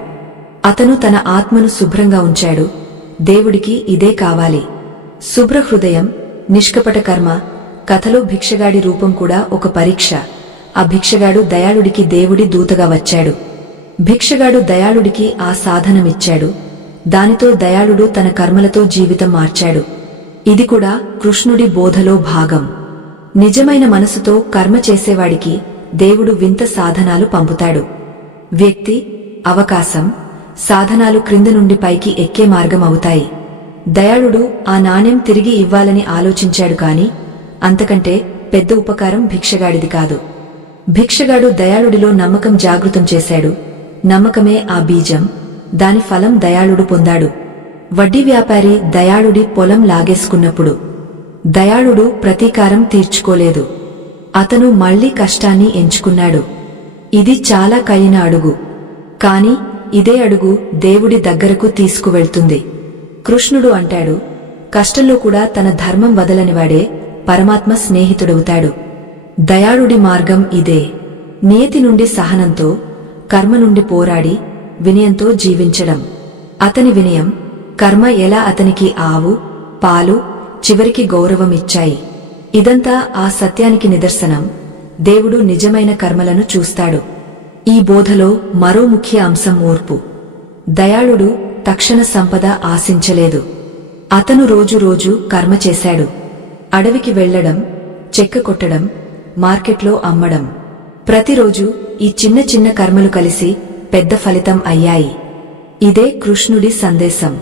అతను తన ఆత్మను శుభ్రంగా ఉంచాడు. దేవుడికి ఇదే కావాలి, శుభ్ర హృదయం, నిష్కపట కర్మ. కథలో భిక్షగాడి రూపం కూడా ఒక పరీక్ష. ఆ భిక్షగాడు దయాళుడికి దేవుడి దూతగా వచ్చాడు. భిక్షగాడు దయాళుడికి ఆ సాధనమిచ్చాడు. దానితో దయాళుడు తన కర్మలతో జీవితం మార్చాడు. ఇది కూడా కృష్ణుడి బోధలో భాగం. నిజమైన మనసుతో కర్మ చేసేవాడికి దేవుడు వింత సాధనాలు పంపుతాడు. వ్యక్తి, అవకాశం, సాధనాలు క్రింద నుండి పైకి ఎక్కే మార్గం అవుతాయి. దయాళుడు ఆ నాణ్యం తిరిగి ఇవ్వాలని ఆలోచించాడు, కాని అంతకంటే పెద్ద ఉపకారం భిక్షగాడిది కాదు. భిక్షగాడు దయాళుడిలో నమ్మకం జాగృతం చేశాడు. నమ్మకమే ఆ బీజం. దాని ఫలం దయాళుడు పొందాడు. వడ్డీ వ్యాపారి దయాళుడి పొలం లాగేసుకున్నప్పుడు దయాళుడు ప్రతీకారం తీర్చుకోలేదు. అతను మళ్లీ కష్టాన్ని ఎంచుకున్నాడు. ఇది చాలా కయ్యిన అడుగు, కాని ఇదే అడుగు దేవుడి దగ్గరకు తీసుకువెళ్తుంది. కృష్ణుడు అంటాడు, కష్టంలో కూడా తన ధర్మం వదలనివాడే పరమాత్మ స్నేహితుడవుతాడు. దయాళుడి మార్గం ఇదే. నియతి నుండి సహనంతో, కర్మ నుండి పోరాడి వినయంతో జీవించడం. అతని వినయం, కర్మ ఎలా అతనికి ఆవు, పాలు, చివరికి గౌరవం ఇచ్చాయి. ఇదంతా ఆ సత్యానికి నిదర్శనం. దేవుడు నిజమైన కర్మలను చూస్తాడు. ఈ బోధలో మరో ముఖ్య అంశం ఓర్పు. దయాళుడు తక్షణ సంపద ఆశించలేదు. అతను రోజు రోజు కర్మ చేశాడు. అడవికి వెళ్లడం, చెక్క కొట్టడం, మార్కెట్లో అమ్మడం. ప్రతిరోజు ఈ చిన్న చిన్న కర్మలు కలిసి పెద్ద ఫలితం అయ్యాయి. ఇదే కృష్ణుడి సందేశం.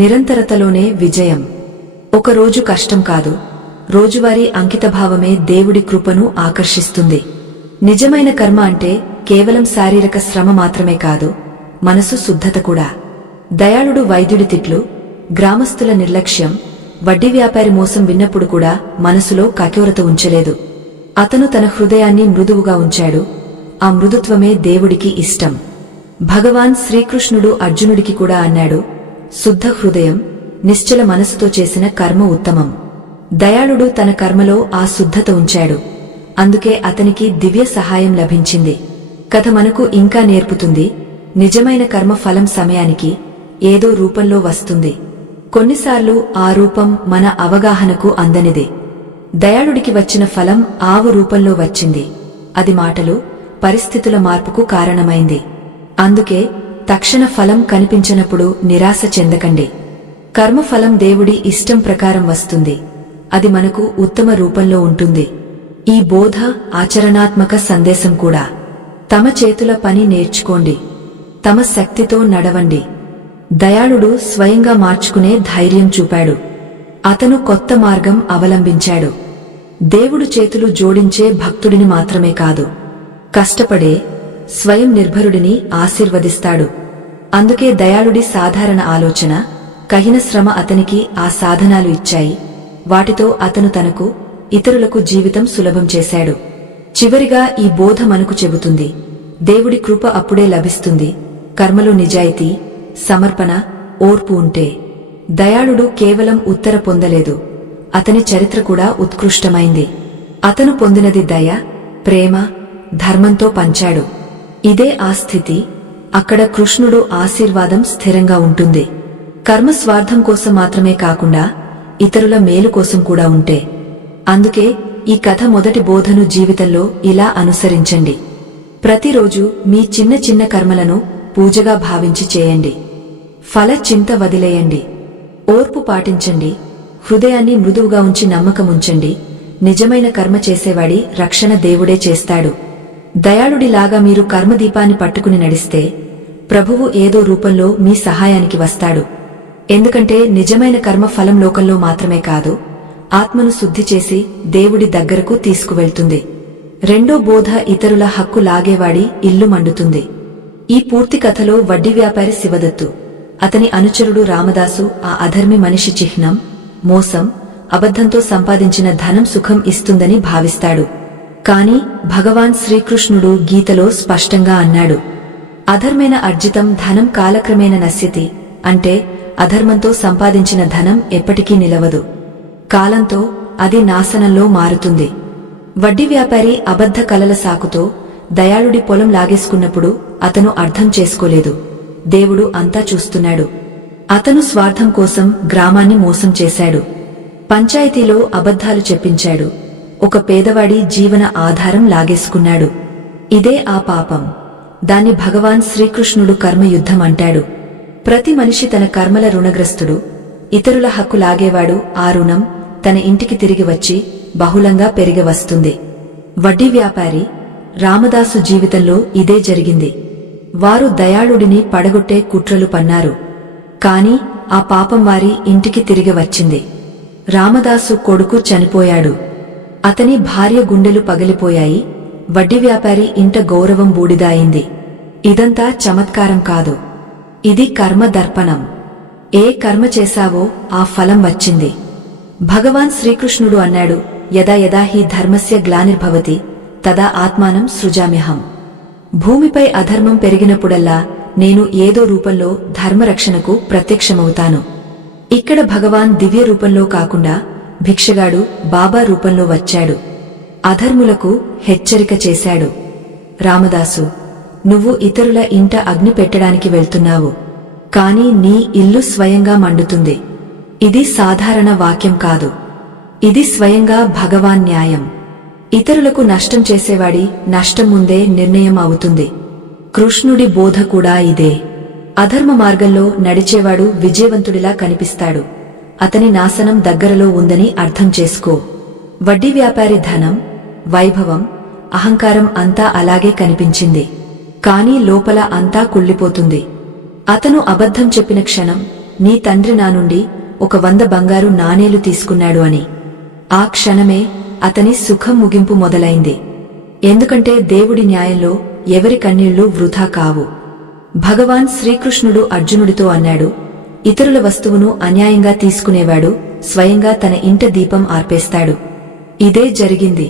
నిరంతరతలోనే విజయం. ఒకరోజు కష్టం కాదు, రోజువారీ అంకితభావమే దేవుడి కృపను ఆకర్షిస్తుంది. నిజమైన కర్మ అంటే కేవలం శారీరక శ్రమ మాత్రమే కాదు, మనసు శుద్ధత కూడా. దయాళుడు వైద్యుడి తిట్లు, గ్రామస్తుల నిర్లక్ష్యం, వడ్డీ వ్యాపారి మోసం విన్నప్పుడు కూడా మనసులో కఠోరత ఉంచలేదు. అతను తన హృదయాన్ని మృదువుగా ఉంచాడు. ఆ మృదుత్వమే దేవుడికి ఇష్టం. భగవాన్ శ్రీకృష్ణుడు అర్జునుడికి కూడా అన్నాడు, శుద్ధ హృదయం, నిశ్చల మనసుతో చేసిన కర్మ ఉత్తమం. దయాళుడు తన కర్మలో ఆ శుద్ధత ఉంచాడు. అందుకే అతనికి దివ్య సహాయం లభించింది. కథ మనకు ఇంకా నేర్పుతుంది, నిజమైన కర్మ ఫలం సమయానికి ఏదో రూపంలో వస్తుంది. కొన్నిసార్లు ఆ రూపం మన అవగాహనకు అందనిదే. దయాళుడికి వచ్చిన ఫలం ఆవు రూపంలో వచ్చింది. అది మాటలు, పరిస్థితుల మార్పుకు కారణమైంది. అందుకే తక్షణ ఫలం కనిపించనప్పుడు నిరాశ చెందకండి. కర్మఫలం దేవుడి ఇష్టం ప్రకారం వస్తుంది. అది మనకు ఉత్తమ రూపంలో ఉంటుంది. ఈ బోధ ఆచరణాత్మక సందేశం కూడా. తమ చేతుల పని నేర్చుకోండి. తమ శక్తితో నడవండి. దయాళుడు స్వయంగా మార్చుకునే ధైర్యం చూపాడు. అతను కొత్త మార్గం అవలంబించాడు. దేవుడు చేతులు జోడించే భక్తుడిని మాత్రమే కాదు, కష్టపడే స్వయం నిర్భరుడిని ఆశీర్వదిస్తాడు. అందుకే దయాళుడి సాధారణ ఆలోచన, కఠిన శ్రమ అతనికి ఆ సాధనాలు ఇచ్చాయి. వాటితో అతను తనకు, ఇతరులకు జీవితం సులభం చేశాడు. చివరిగా ఈ బోధ మనకు చెబుతుంది, దేవుడి కృప అప్పుడే లభిస్తుంది కర్మలో నిజాయితీ, సమర్పణ, ఓర్పు ఉంటే. దయాళుడు కేవలం ఉత్తర పొందలేదు, అతని చరిత్ర కూడా ఉత్కృష్టమైంది. అతను పొందినది దయ, ప్రేమ, ధర్మంతో పంచాడు. ఇదే ఆ స్థితి. అక్కడ కృష్ణుడు ఆశీర్వాదం స్థిరంగా ఉంటుంది. కర్మ స్వార్థం కోసం మాత్రమే కాకుండా ఇతరుల మేలు కోసం కూడా ఉంటే. అందుకే ఈ కథ మొదటి బోధను జీవితంలో ఇలా అనుసరించండి. ప్రతిరోజు మీ చిన్న చిన్న కర్మలను పూజగా భావించి చేయండి. ఫల చింత వదిలేయండి. ఓర్పు పాటించండి. హృదయాన్ని మృదువుగా ఉంచి నమ్మకముంచండి. నిజమైన కర్మ చేసేవాడి రక్షణ దేవుడే చేస్తాడు. దయాళుడిలాగా మీరు కర్మదీపాన్ని పట్టుకుని నడిస్తే ప్రభువు ఏదో రూపంలో మీ సహాయానికి వస్తాడు. ఎందుకంటే నిజమైన కర్మ ఫలం లోకంలో మాత్రమే కాదు, ఆత్మను శుద్ధి చేసి దేవుడి దగ్గరకు తీసుకువెళ్తుంది. రెండో బోధ, ఇతరుల హక్కు లాగేవాడి ఇల్లు మండుతుంది. ఈ పూర్తి కథలో వడ్డీ వ్యాపారి శివదత్తు, అతని అనుచరుడు రామదాసు ఆ అధర్మి మనిషి చిహ్నం, మోసం, అబద్ధంతో సంపాదించిన ధనం సుఖం ఇస్తుందని భావిస్తాడు. కాని భగవాన్ శ్రీకృష్ణుడు గీతలో స్పష్టంగా అన్నాడు, అధర్మైన అర్జితం ధనం కాలక్రమేణ నశ్యతి. అంటే అధర్మంతో సంపాదించిన ధనం ఎప్పటికీ నిలవదు. కాలంతో అది నాశనంలో మారుతుంది. వడ్డీ వ్యాపారి అబద్ధ కలల సాకుతో దయాళుడి పొలం లాగేసుకున్నప్పుడు అతను అర్థం చేసుకోలేదు, దేవుడు అంతా చూస్తున్నాడు. అతను స్వార్థం కోసం గ్రామాన్ని మోసం చేశాడు. పంచాయతీలో అబద్ధాలు చెప్పించాడు. ఒక పేదవాడి జీవన ఆధారం లాగేసుకున్నాడు. ఇదే ఆ పాపం. దాన్ని భగవాన్ శ్రీకృష్ణుడు కర్మయుద్ధం అంటాడు. ప్రతి మనిషి తన కర్మల రుణగ్రస్తుడు. ఇతరుల హక్కు లాగేవాడు ఆ రుణం తన ఇంటికి తిరిగి వచ్చి బహుళంగా పెరిగి వస్తుంది. వడ్డీ వ్యాపారి రామదాసు జీవితంలో ఇదే జరిగింది. వారు దయాళుడిని పడగొట్టే కుట్రలు పన్నారు. కాని ఆ పాపం వారి ఇంటికి తిరిగి వచ్చింది. రామదాసు కొడుకు చనిపోయాడు. అతని భార్య గుండెలు పగిలిపోయాయి. వడ్డీ వ్యాపారి ఇంట గౌరవం బూడిద అయింది. ఇదంతా చమత్కారం కాదు, ఇది కర్మ దర్పణం. ఏ కర్మ చేశావో ఆ ఫలం వచ్చింది. భగవాన్ శ్రీకృష్ణుడు అన్నాడు, యదా యదా హి ధర్మస్య గ్లానిర్భవతి తదా ఆత్మానం సృజామ్యహం. భూమిపై అధర్మం పెరిగినప్పుడల్లా నేను ఏదో రూపంలో ధర్మరక్షణకు ప్రత్యక్షమవుతాను. ఇక్కడ భగవాన్ దివ్య రూపంలో కాకుండా భిక్షగాడు బాబా రూపంలో వచ్చాడు. అధర్ములకు హెచ్చరిక చేశాడు. రామదాసు, నువ్వు ఇతరుల ఇంట అగ్ని పెట్టడానికి వెళ్తున్నావు, కాని నీ ఇల్లు స్వయంగా మండుతుంది. ఇది సాధారణ వాక్యం కాదు, ఇది స్వయంగా భగవాన్ న్యాయం. ఇతరులకు నష్టం చేసేవాడి నష్టం ముందే నిర్ణయం అవుతుంది. కృష్ణుడి బోధ కూడా ఇదే. అధర్మ మార్గంలో నడిచేవాడు విజయవంతుడిలా కనిపిస్తాడు, అతని నాశనం దగ్గరలో ఉందని అర్థం చేసుకో. వడ్డీ వ్యాపారి ధనం, వైభవం, అహంకారం అంతా అలాగే కనిపించింది. కాని లోపల అంతా కుళ్ళిపోతుంది. అతను అబద్ధం చెప్పిన క్షణం, నీ తండ్రి నా నుండి 100 బంగారు నాణేలు తీసుకున్నాడు అని. ఆ క్షణమే అతని సుఖం ముగింపు మొదలైంది. ఎందుకంటే దేవుడి న్యాయంలో ఎవరి కన్నీళ్లు వృథా కావు. భగవాన్ శ్రీకృష్ణుడు అర్జునుడితో అన్నాడు, ఇతరుల వస్తువును అన్యాయంగా తీసుకునేవాడు స్వయంగా తన ఇంట దీపం ఆర్పేస్తాడు. ఇదే జరిగింది.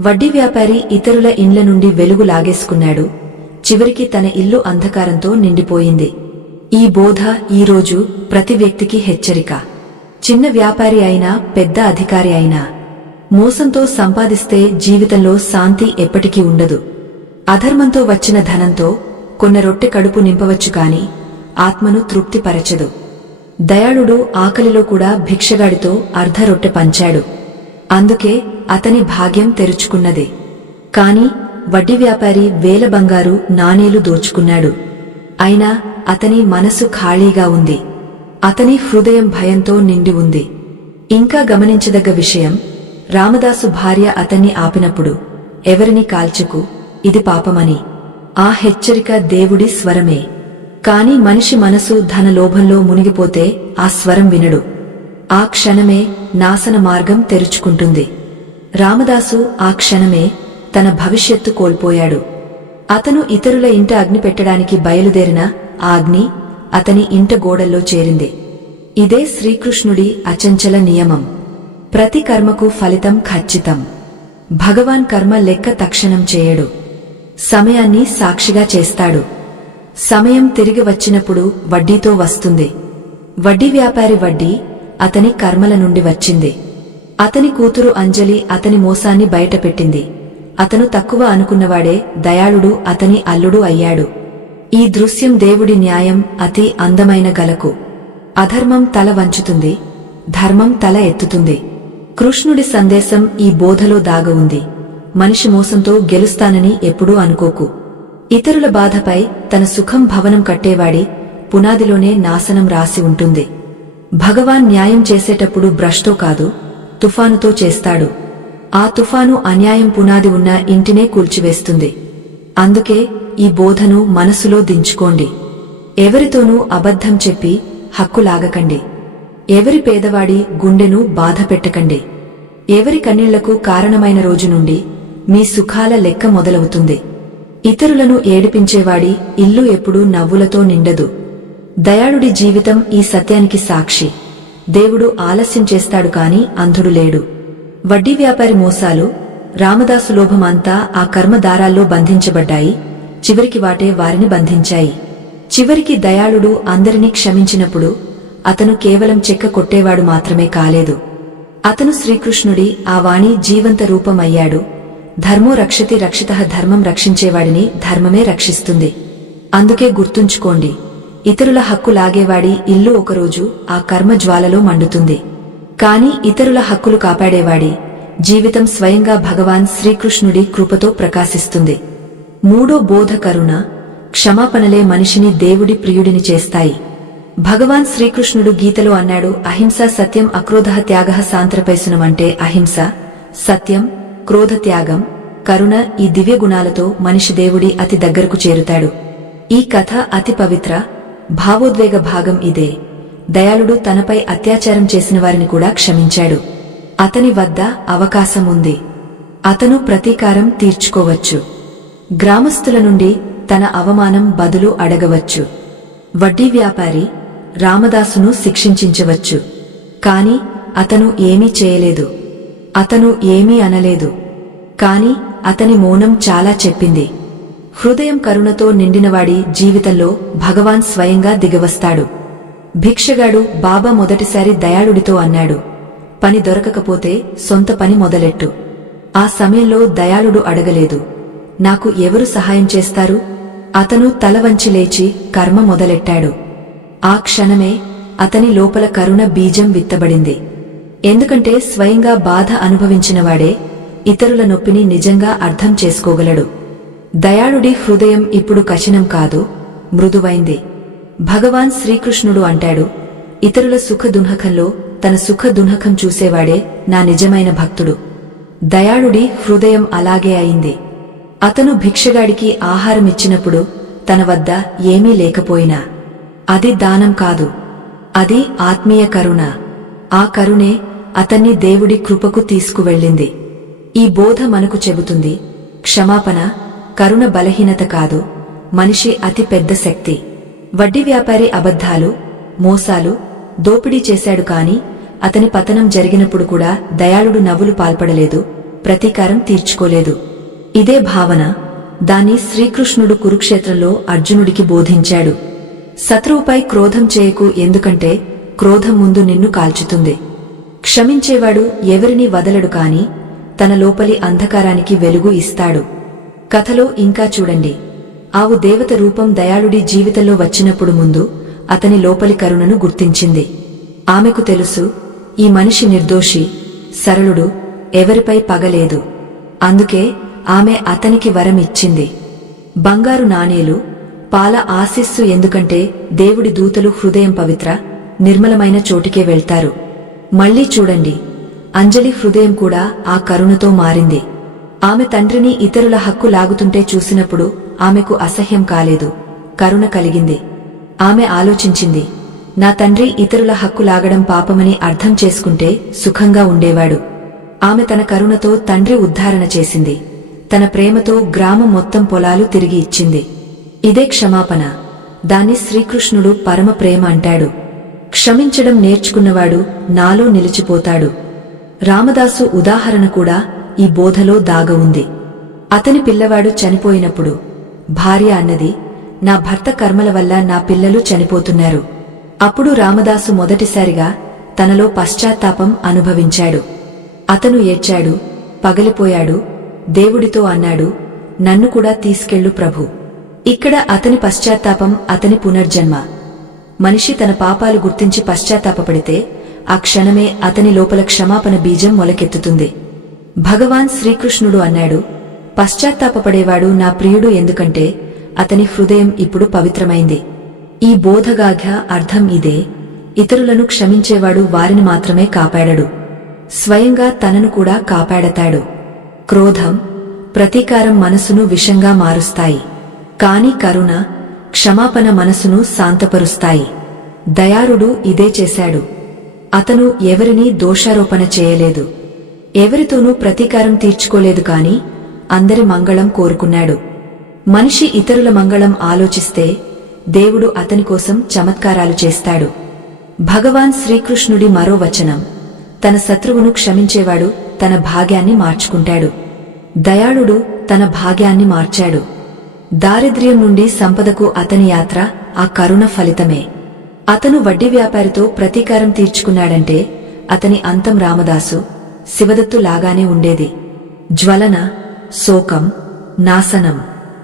వడ్డీ వ్యాపారి ఇతరుల ఇండ్ల నుండి వెలుగు లాగేసుకున్నాడు. చివరికి తన ఇల్లు అంధకారంతో నిండిపోయింది. ఈ బోధ ఈరోజు ప్రతి వ్యక్తికి హెచ్చరిక. చిన్న వ్యాపారి అయినా పెద్ద అధికారి అయినా మోసంతో సంపాదిస్తే జీవితంలో శాంతి ఎప్పటికీ ఉండదు. అధర్మంతో వచ్చిన ధనంతో కొన్న రొట్టె కడుపు నింపవచ్చు కాని ఆత్మను తృప్తిపరచదు. దయాళుడు ఆకలిలో కూడా భిక్షగాడితో అర్ధ రొట్టె పంచాడు. అందుకే అతని భాగ్యం తెరుచుకున్నది. కాని వడ్డీ వ్యాపారి వేల బంగారు నాణేలు దోచుకున్నాడు. అయినా అతని మనసు ఖాళీగా ఉంది. అతని హృదయం భయంతో నిండి ఉంది. ఇంకా గమనించదగ్గ విషయం, రామదాసు భార్య అతన్ని ఆపినప్పుడు ఎవరిని కాల్చకు, ఇది పాపమని. ఆ హెచ్చరిక దేవుడి స్వరమే. కాని మనిషి మనసు ధనలోభంలో మునిగిపోతే ఆ స్వరం వినడు. ఆ క్షణమే నాశన మార్గం తెరుచుకుంటుంది. రామదాసు ఆ క్షణమే తన భవిష్యత్తు కోల్పోయాడు. అతను ఇతరుల ఇంట అగ్ని పెట్టడానికి బయలుదేరిన ఆ అగ్ని అతని ఇంట గోడల్లో చేరింది. ఇదే శ్రీకృష్ణుడి అచంచల నియమం. ప్రతి కర్మకు ఫలితం ఖచ్చితం. భగవాన్ కర్మ లెక్క తక్షణం చేయడు. సమయాన్ని సాక్షిగా చేస్తాడు. సమయం తిరిగి వచ్చినప్పుడు వడ్డీతో వస్తుంది. వడ్డీ వ్యాపారి వడ్డీ అతని కర్మల నుండి వచ్చింది. అతని కూతురు అంజలి అతని మోసాన్ని బయటపెట్టింది. అతను తక్కువ అనుకున్నవాడే దయాళుడు అతని అల్లుడు అయ్యాడు. ఈ దృశ్యం దేవుడి న్యాయం అతి అందమైన గలకు. అధర్మం తల వంచుతుంది, ధర్మం తల ఎత్తుతుంది. కృష్ణుడి సందేశం ఈ బోధలో దాగ ఉంది. మనిషి మోసంతో గెలుస్తానని ఎప్పుడూ అనుకోకు. ఇతరుల బాధపై తన సుఖం భవనం కట్టేవాడి పునాదిలోనే నాశనం రాసి ఉంటుంది. భగవాన్ న్యాయం చేసేటప్పుడు భ్రష్తో కాదు, తుఫానుతో చేస్తాడు. ఆ తుఫాను అన్యాయం పునాది ఉన్న ఇంటినే కూల్చివేస్తుంది. అందుకే ఈ బోధను మనసులో దించుకోండి. ఎవరితోనూ అబద్ధం చెప్పి హక్కులాగకండి. ఎవరి పేదవాడి గుండెను బాధ పెట్టకండి. ఎవరి కన్నీళ్లకు కారణమైన రోజు నుండి మీ సుఖాల లెక్క మొదలవుతుంది. ఇతరులను ఏడిపించేవాడి ఇల్లు ఎప్పుడూ నవ్వులతో నిండదు. దయాళుడి జీవితం ఈ సత్యానికి సాక్షి. దేవుడు ఆలస్యం చేస్తాడు కాని అంధుడు లేడు. వడ్డీ వ్యాపారి మోసాలు, రామదాసు లోభమంతా ఆ కర్మదారాల్లో బంధించబడ్డాయి. చివరికి వాటే వారిని బంధించాయి. చివరికి దయాళుడు అందరినీ క్షమించినప్పుడు అతను కేవలం చెక్క కొట్టేవాడు మాత్రమే కాలేదు. అతను శ్రీకృష్ణుడి ఆ వాణి జీవంత రూపమయ్యాడు. ధర్మో రక్షతి రక్షితః, ధర్మం రక్షించేవాడిని ధర్మమే రక్షిస్తుంది. అందుకే గుర్తుంచుకోండి, ఇతరుల హక్కు లాగేవాడి ఇల్లు ఒకరోజు ఆ కర్మ జ్వాలలో మండుతుంది. కాని ఇతరుల హక్కులు కాపాడేవాడి జీవితం స్వయంగా భగవాన్ శ్రీకృష్ణుడి కృపతో ప్రకాశిస్తుంది. మూడో బోధ కరుణ, క్షమాపణలే మనిషిని దేవుడి ప్రియుడిని చేస్తాయి. భగవాన్ శ్రీకృష్ణుడు గీతలో అన్నాడు, అహింస సత్యం అక్రోధః త్యాగః సాంత్రపైసునం. అంటే అహింస, సత్యం, క్రోధ, త్యాగం, కరుణ ఈ దివ్య గుణాలతో మనిషి దేవుడి అతి దగ్గరకు చేరుతాడు. ఈ కథ అతి పవిత్ర, భావోద్వేగ భాగం ఇదే. దయాళుడు తనపై అత్యాచారం చేసిన వారిని కూడా క్షమించాడు. అతని వద్ద అవకాశం ఉంది. అతను ప్రతీకారం తీర్చుకోవచ్చు. గ్రామస్తుల నుండి తన అవమానం బదులు అడగవచ్చు. వడ్డీ వ్యాపారి రామదాసును శిక్షించవచ్చు. కాని అతను ఏమీ చేయలేదు. అతను ఏమీ అనలేదు. కాని అతని మౌనం చాలా చెప్పింది. హృదయం కరుణతో నిండినవాడి జీవితంలో భగవాన్ స్వయంగా దిగవస్తాడు. భిక్షగాడు బాబా మొదటిసారి దయాళుడితో అన్నాడు, పని దొరకకపోతే సొంత పని మొదలెట్టు. ఆ సమయంలో దయాళుడు అడగలేదు, నాకు ఎవరు సహాయం చేస్తారు? అతను తల వంచి లేచి కర్మ మొదలెట్టాడు. ఆ క్షణమే అతని లోపల కరుణ బీజం విత్తబడింది. ఎందుకంటే స్వయంగా బాధ అనుభవించినవాడే ఇతరుల నొప్పిని నిజంగా అర్థం చేసుకోగలడు. దయాళుడి హృదయం ఇప్పుడు కఠినం కాదు, మృదువైంది. భగవాన్ శ్రీకృష్ణుడు అంటాడు, ఇతరుల సుఖ దుఃఖంలో తన సుఖ దుఃఖం చూసేవాడే నా నిజమైన భక్తుడు. దయాళుడి హృదయం అలాగే అయింది. అతను భిక్షగాడికి ఆహారమిచ్చినప్పుడు తన వద్ద ఏమీ లేకపోయినా అది దానం కాదు, అది ఆత్మీయ కరుణ. ఆ కరుణే అతన్ని దేవుడి కృపకు తీసుకువెళ్ళింది. ఈ బోధ మనకు చెబుతుంది, క్షమాపణ, కరుణ బలహీనత కాదు, మనిషి అతి పెద్ద శక్తి. వడ్డీ వ్యాపారి అబద్ధాలు, మోసాలు, దోపిడీ చేశాడు కాని అతని పతనం జరిగినప్పుడు కూడా దయాళుడు నవ్వులు పాల్పడలేదు, ప్రతీకారం తీర్చుకోలేదు. ఇదే భావన, దాన్ని శ్రీకృష్ణుడు కురుక్షేత్రంలో అర్జునుడికి బోధించాడు. శత్రువుపై క్రోధం చేయకు, ఎందుకంటే క్రోధం ముందు నిన్ను కాల్చుతుంది. క్షమించేవాడు ఎవరినీ వదలడు, కాని తన లోపలి అంధకారానికి వెలుగు ఇస్తాడు. కథలో ఇంకా చూడండి. ఆవు దేవత రూపం దయాళుడి జీవితంలో వచ్చినప్పుడు ముందు అతని లోపలి కరుణను గుర్తించింది. ఆమెకు తెలుసు, ఈ మనిషి నిర్దోషి, సరళుడు, ఎవరిపై పగలేదు. అందుకే ఆమె అతనికి వరం ఇచ్చింది, బంగారు నాణేలు, పాల ఆశీస్సు. ఎందుకంటే దేవుడి దూతలు హృదయం పవిత్ర, నిర్మలమైన చోటికే వెళ్తారు. మళ్లీ చూడండి, అంజలి హృదయం కూడా ఆ కరుణతో మారింది. ఆమె తండ్రిని ఇతరుల హక్కు లాగుతుంటే చూసినప్పుడు ఆమెకు అసహ్యం కాలేదు, కరుణ కలిగింది. ఆమె ఆలోచించింది, నా తండ్రి ఇతరుల హక్కు లాగడం పాపమని అర్థం చేసుకుంటే సుఖంగా ఉండేవాడు. ఆమె తన కరుణతో తండ్రి ఉద్ధారణ చేసింది. తన ప్రేమతో గ్రామం మొత్తం పొలాలు తిరిగి ఇచ్చింది. ఇదే క్షమాపణ. దాన్ని శ్రీకృష్ణుడు పరమ ప్రేమ అంటాడు. క్షమించడం నేర్చుకున్నవాడు నాలో నిలిచిపోతాడు. రామదాసు ఉదాహరణ కూడా ఈ బోధలో దాగ ఉంది. అతని పిల్లవాడు చనిపోయినప్పుడు భార్య అన్నది, నా భర్త కర్మల వల్ల నా పిల్లలు చనిపోతున్నారు. అప్పుడు రామదాసు మొదటిసారిగా తనలో పశ్చాత్తాపం అనుభవించాడు. అతను ఏడ్చాడు, పగిలిపోయాడు, దేవుడితో అన్నాడు, నన్ను కూడా తీసుకెళ్ళు ప్రభు. ఇక్కడ అతని పశ్చాత్తాపం అతని పునర్జన్మ. మనిషి తన పాపాలు గుర్తించి పశ్చాత్తాపపడితే ఆ క్షణమే అతని లోపల క్షమాపణ బీజం మొలకెత్తుతుంది. భగవాన్ శ్రీకృష్ణుడు అన్నాడు, పశ్చాత్తాపపడేవాడు నా ప్రియుడు, ఎందుకంటే అతని హృదయం ఇప్పుడు పవిత్రమైంది. ఈ బోధగాథ అర్థం ఇదే, ఇతరులను క్షమించేవాడు వారిని మాత్రమే కాపాడడు, స్వయంగా తనను కూడా కాపాడతాడు. క్రోధం, ప్రతీకారం మనసును విషంగా మారుస్తాయి, కాని కరుణ, క్షమాపణ మనసును శాంతపరుస్తాయి. దయాళుడు ఇదే చేశాడు. అతను ఎవరినీ దోషారోపణ చేయలేదు, ఎవరితోనూ ప్రతీకారం తీర్చుకోలేదు, కాని అందరి మంగళం కోరుకున్నాడు. మనిషి ఇతరుల మంగళం ఆలోచిస్తే దేవుడు అతని కోసం చమత్కారాలు చేస్తాడు. భగవాన్ శ్రీకృష్ణుడి మరో వచనం, తన శత్రువును క్షమించేవాడు తన భాగ్యాన్ని మార్చుకుంటాడు. దయాళుడు తన భాగ్యాన్ని మార్చాడు. దారిద్ర్యం నుండి సంపదకు అతని యాత్ర ఆ కరుణ ఫలితమే. అతను వడ్డీ వ్యాపారితో ప్రతీకారం తీర్చుకున్నాడంటే అతని అంతం రామదాసు, శివదత్తు లాగానే ఉండేది. జ్వలన, శోకం, నాశనం.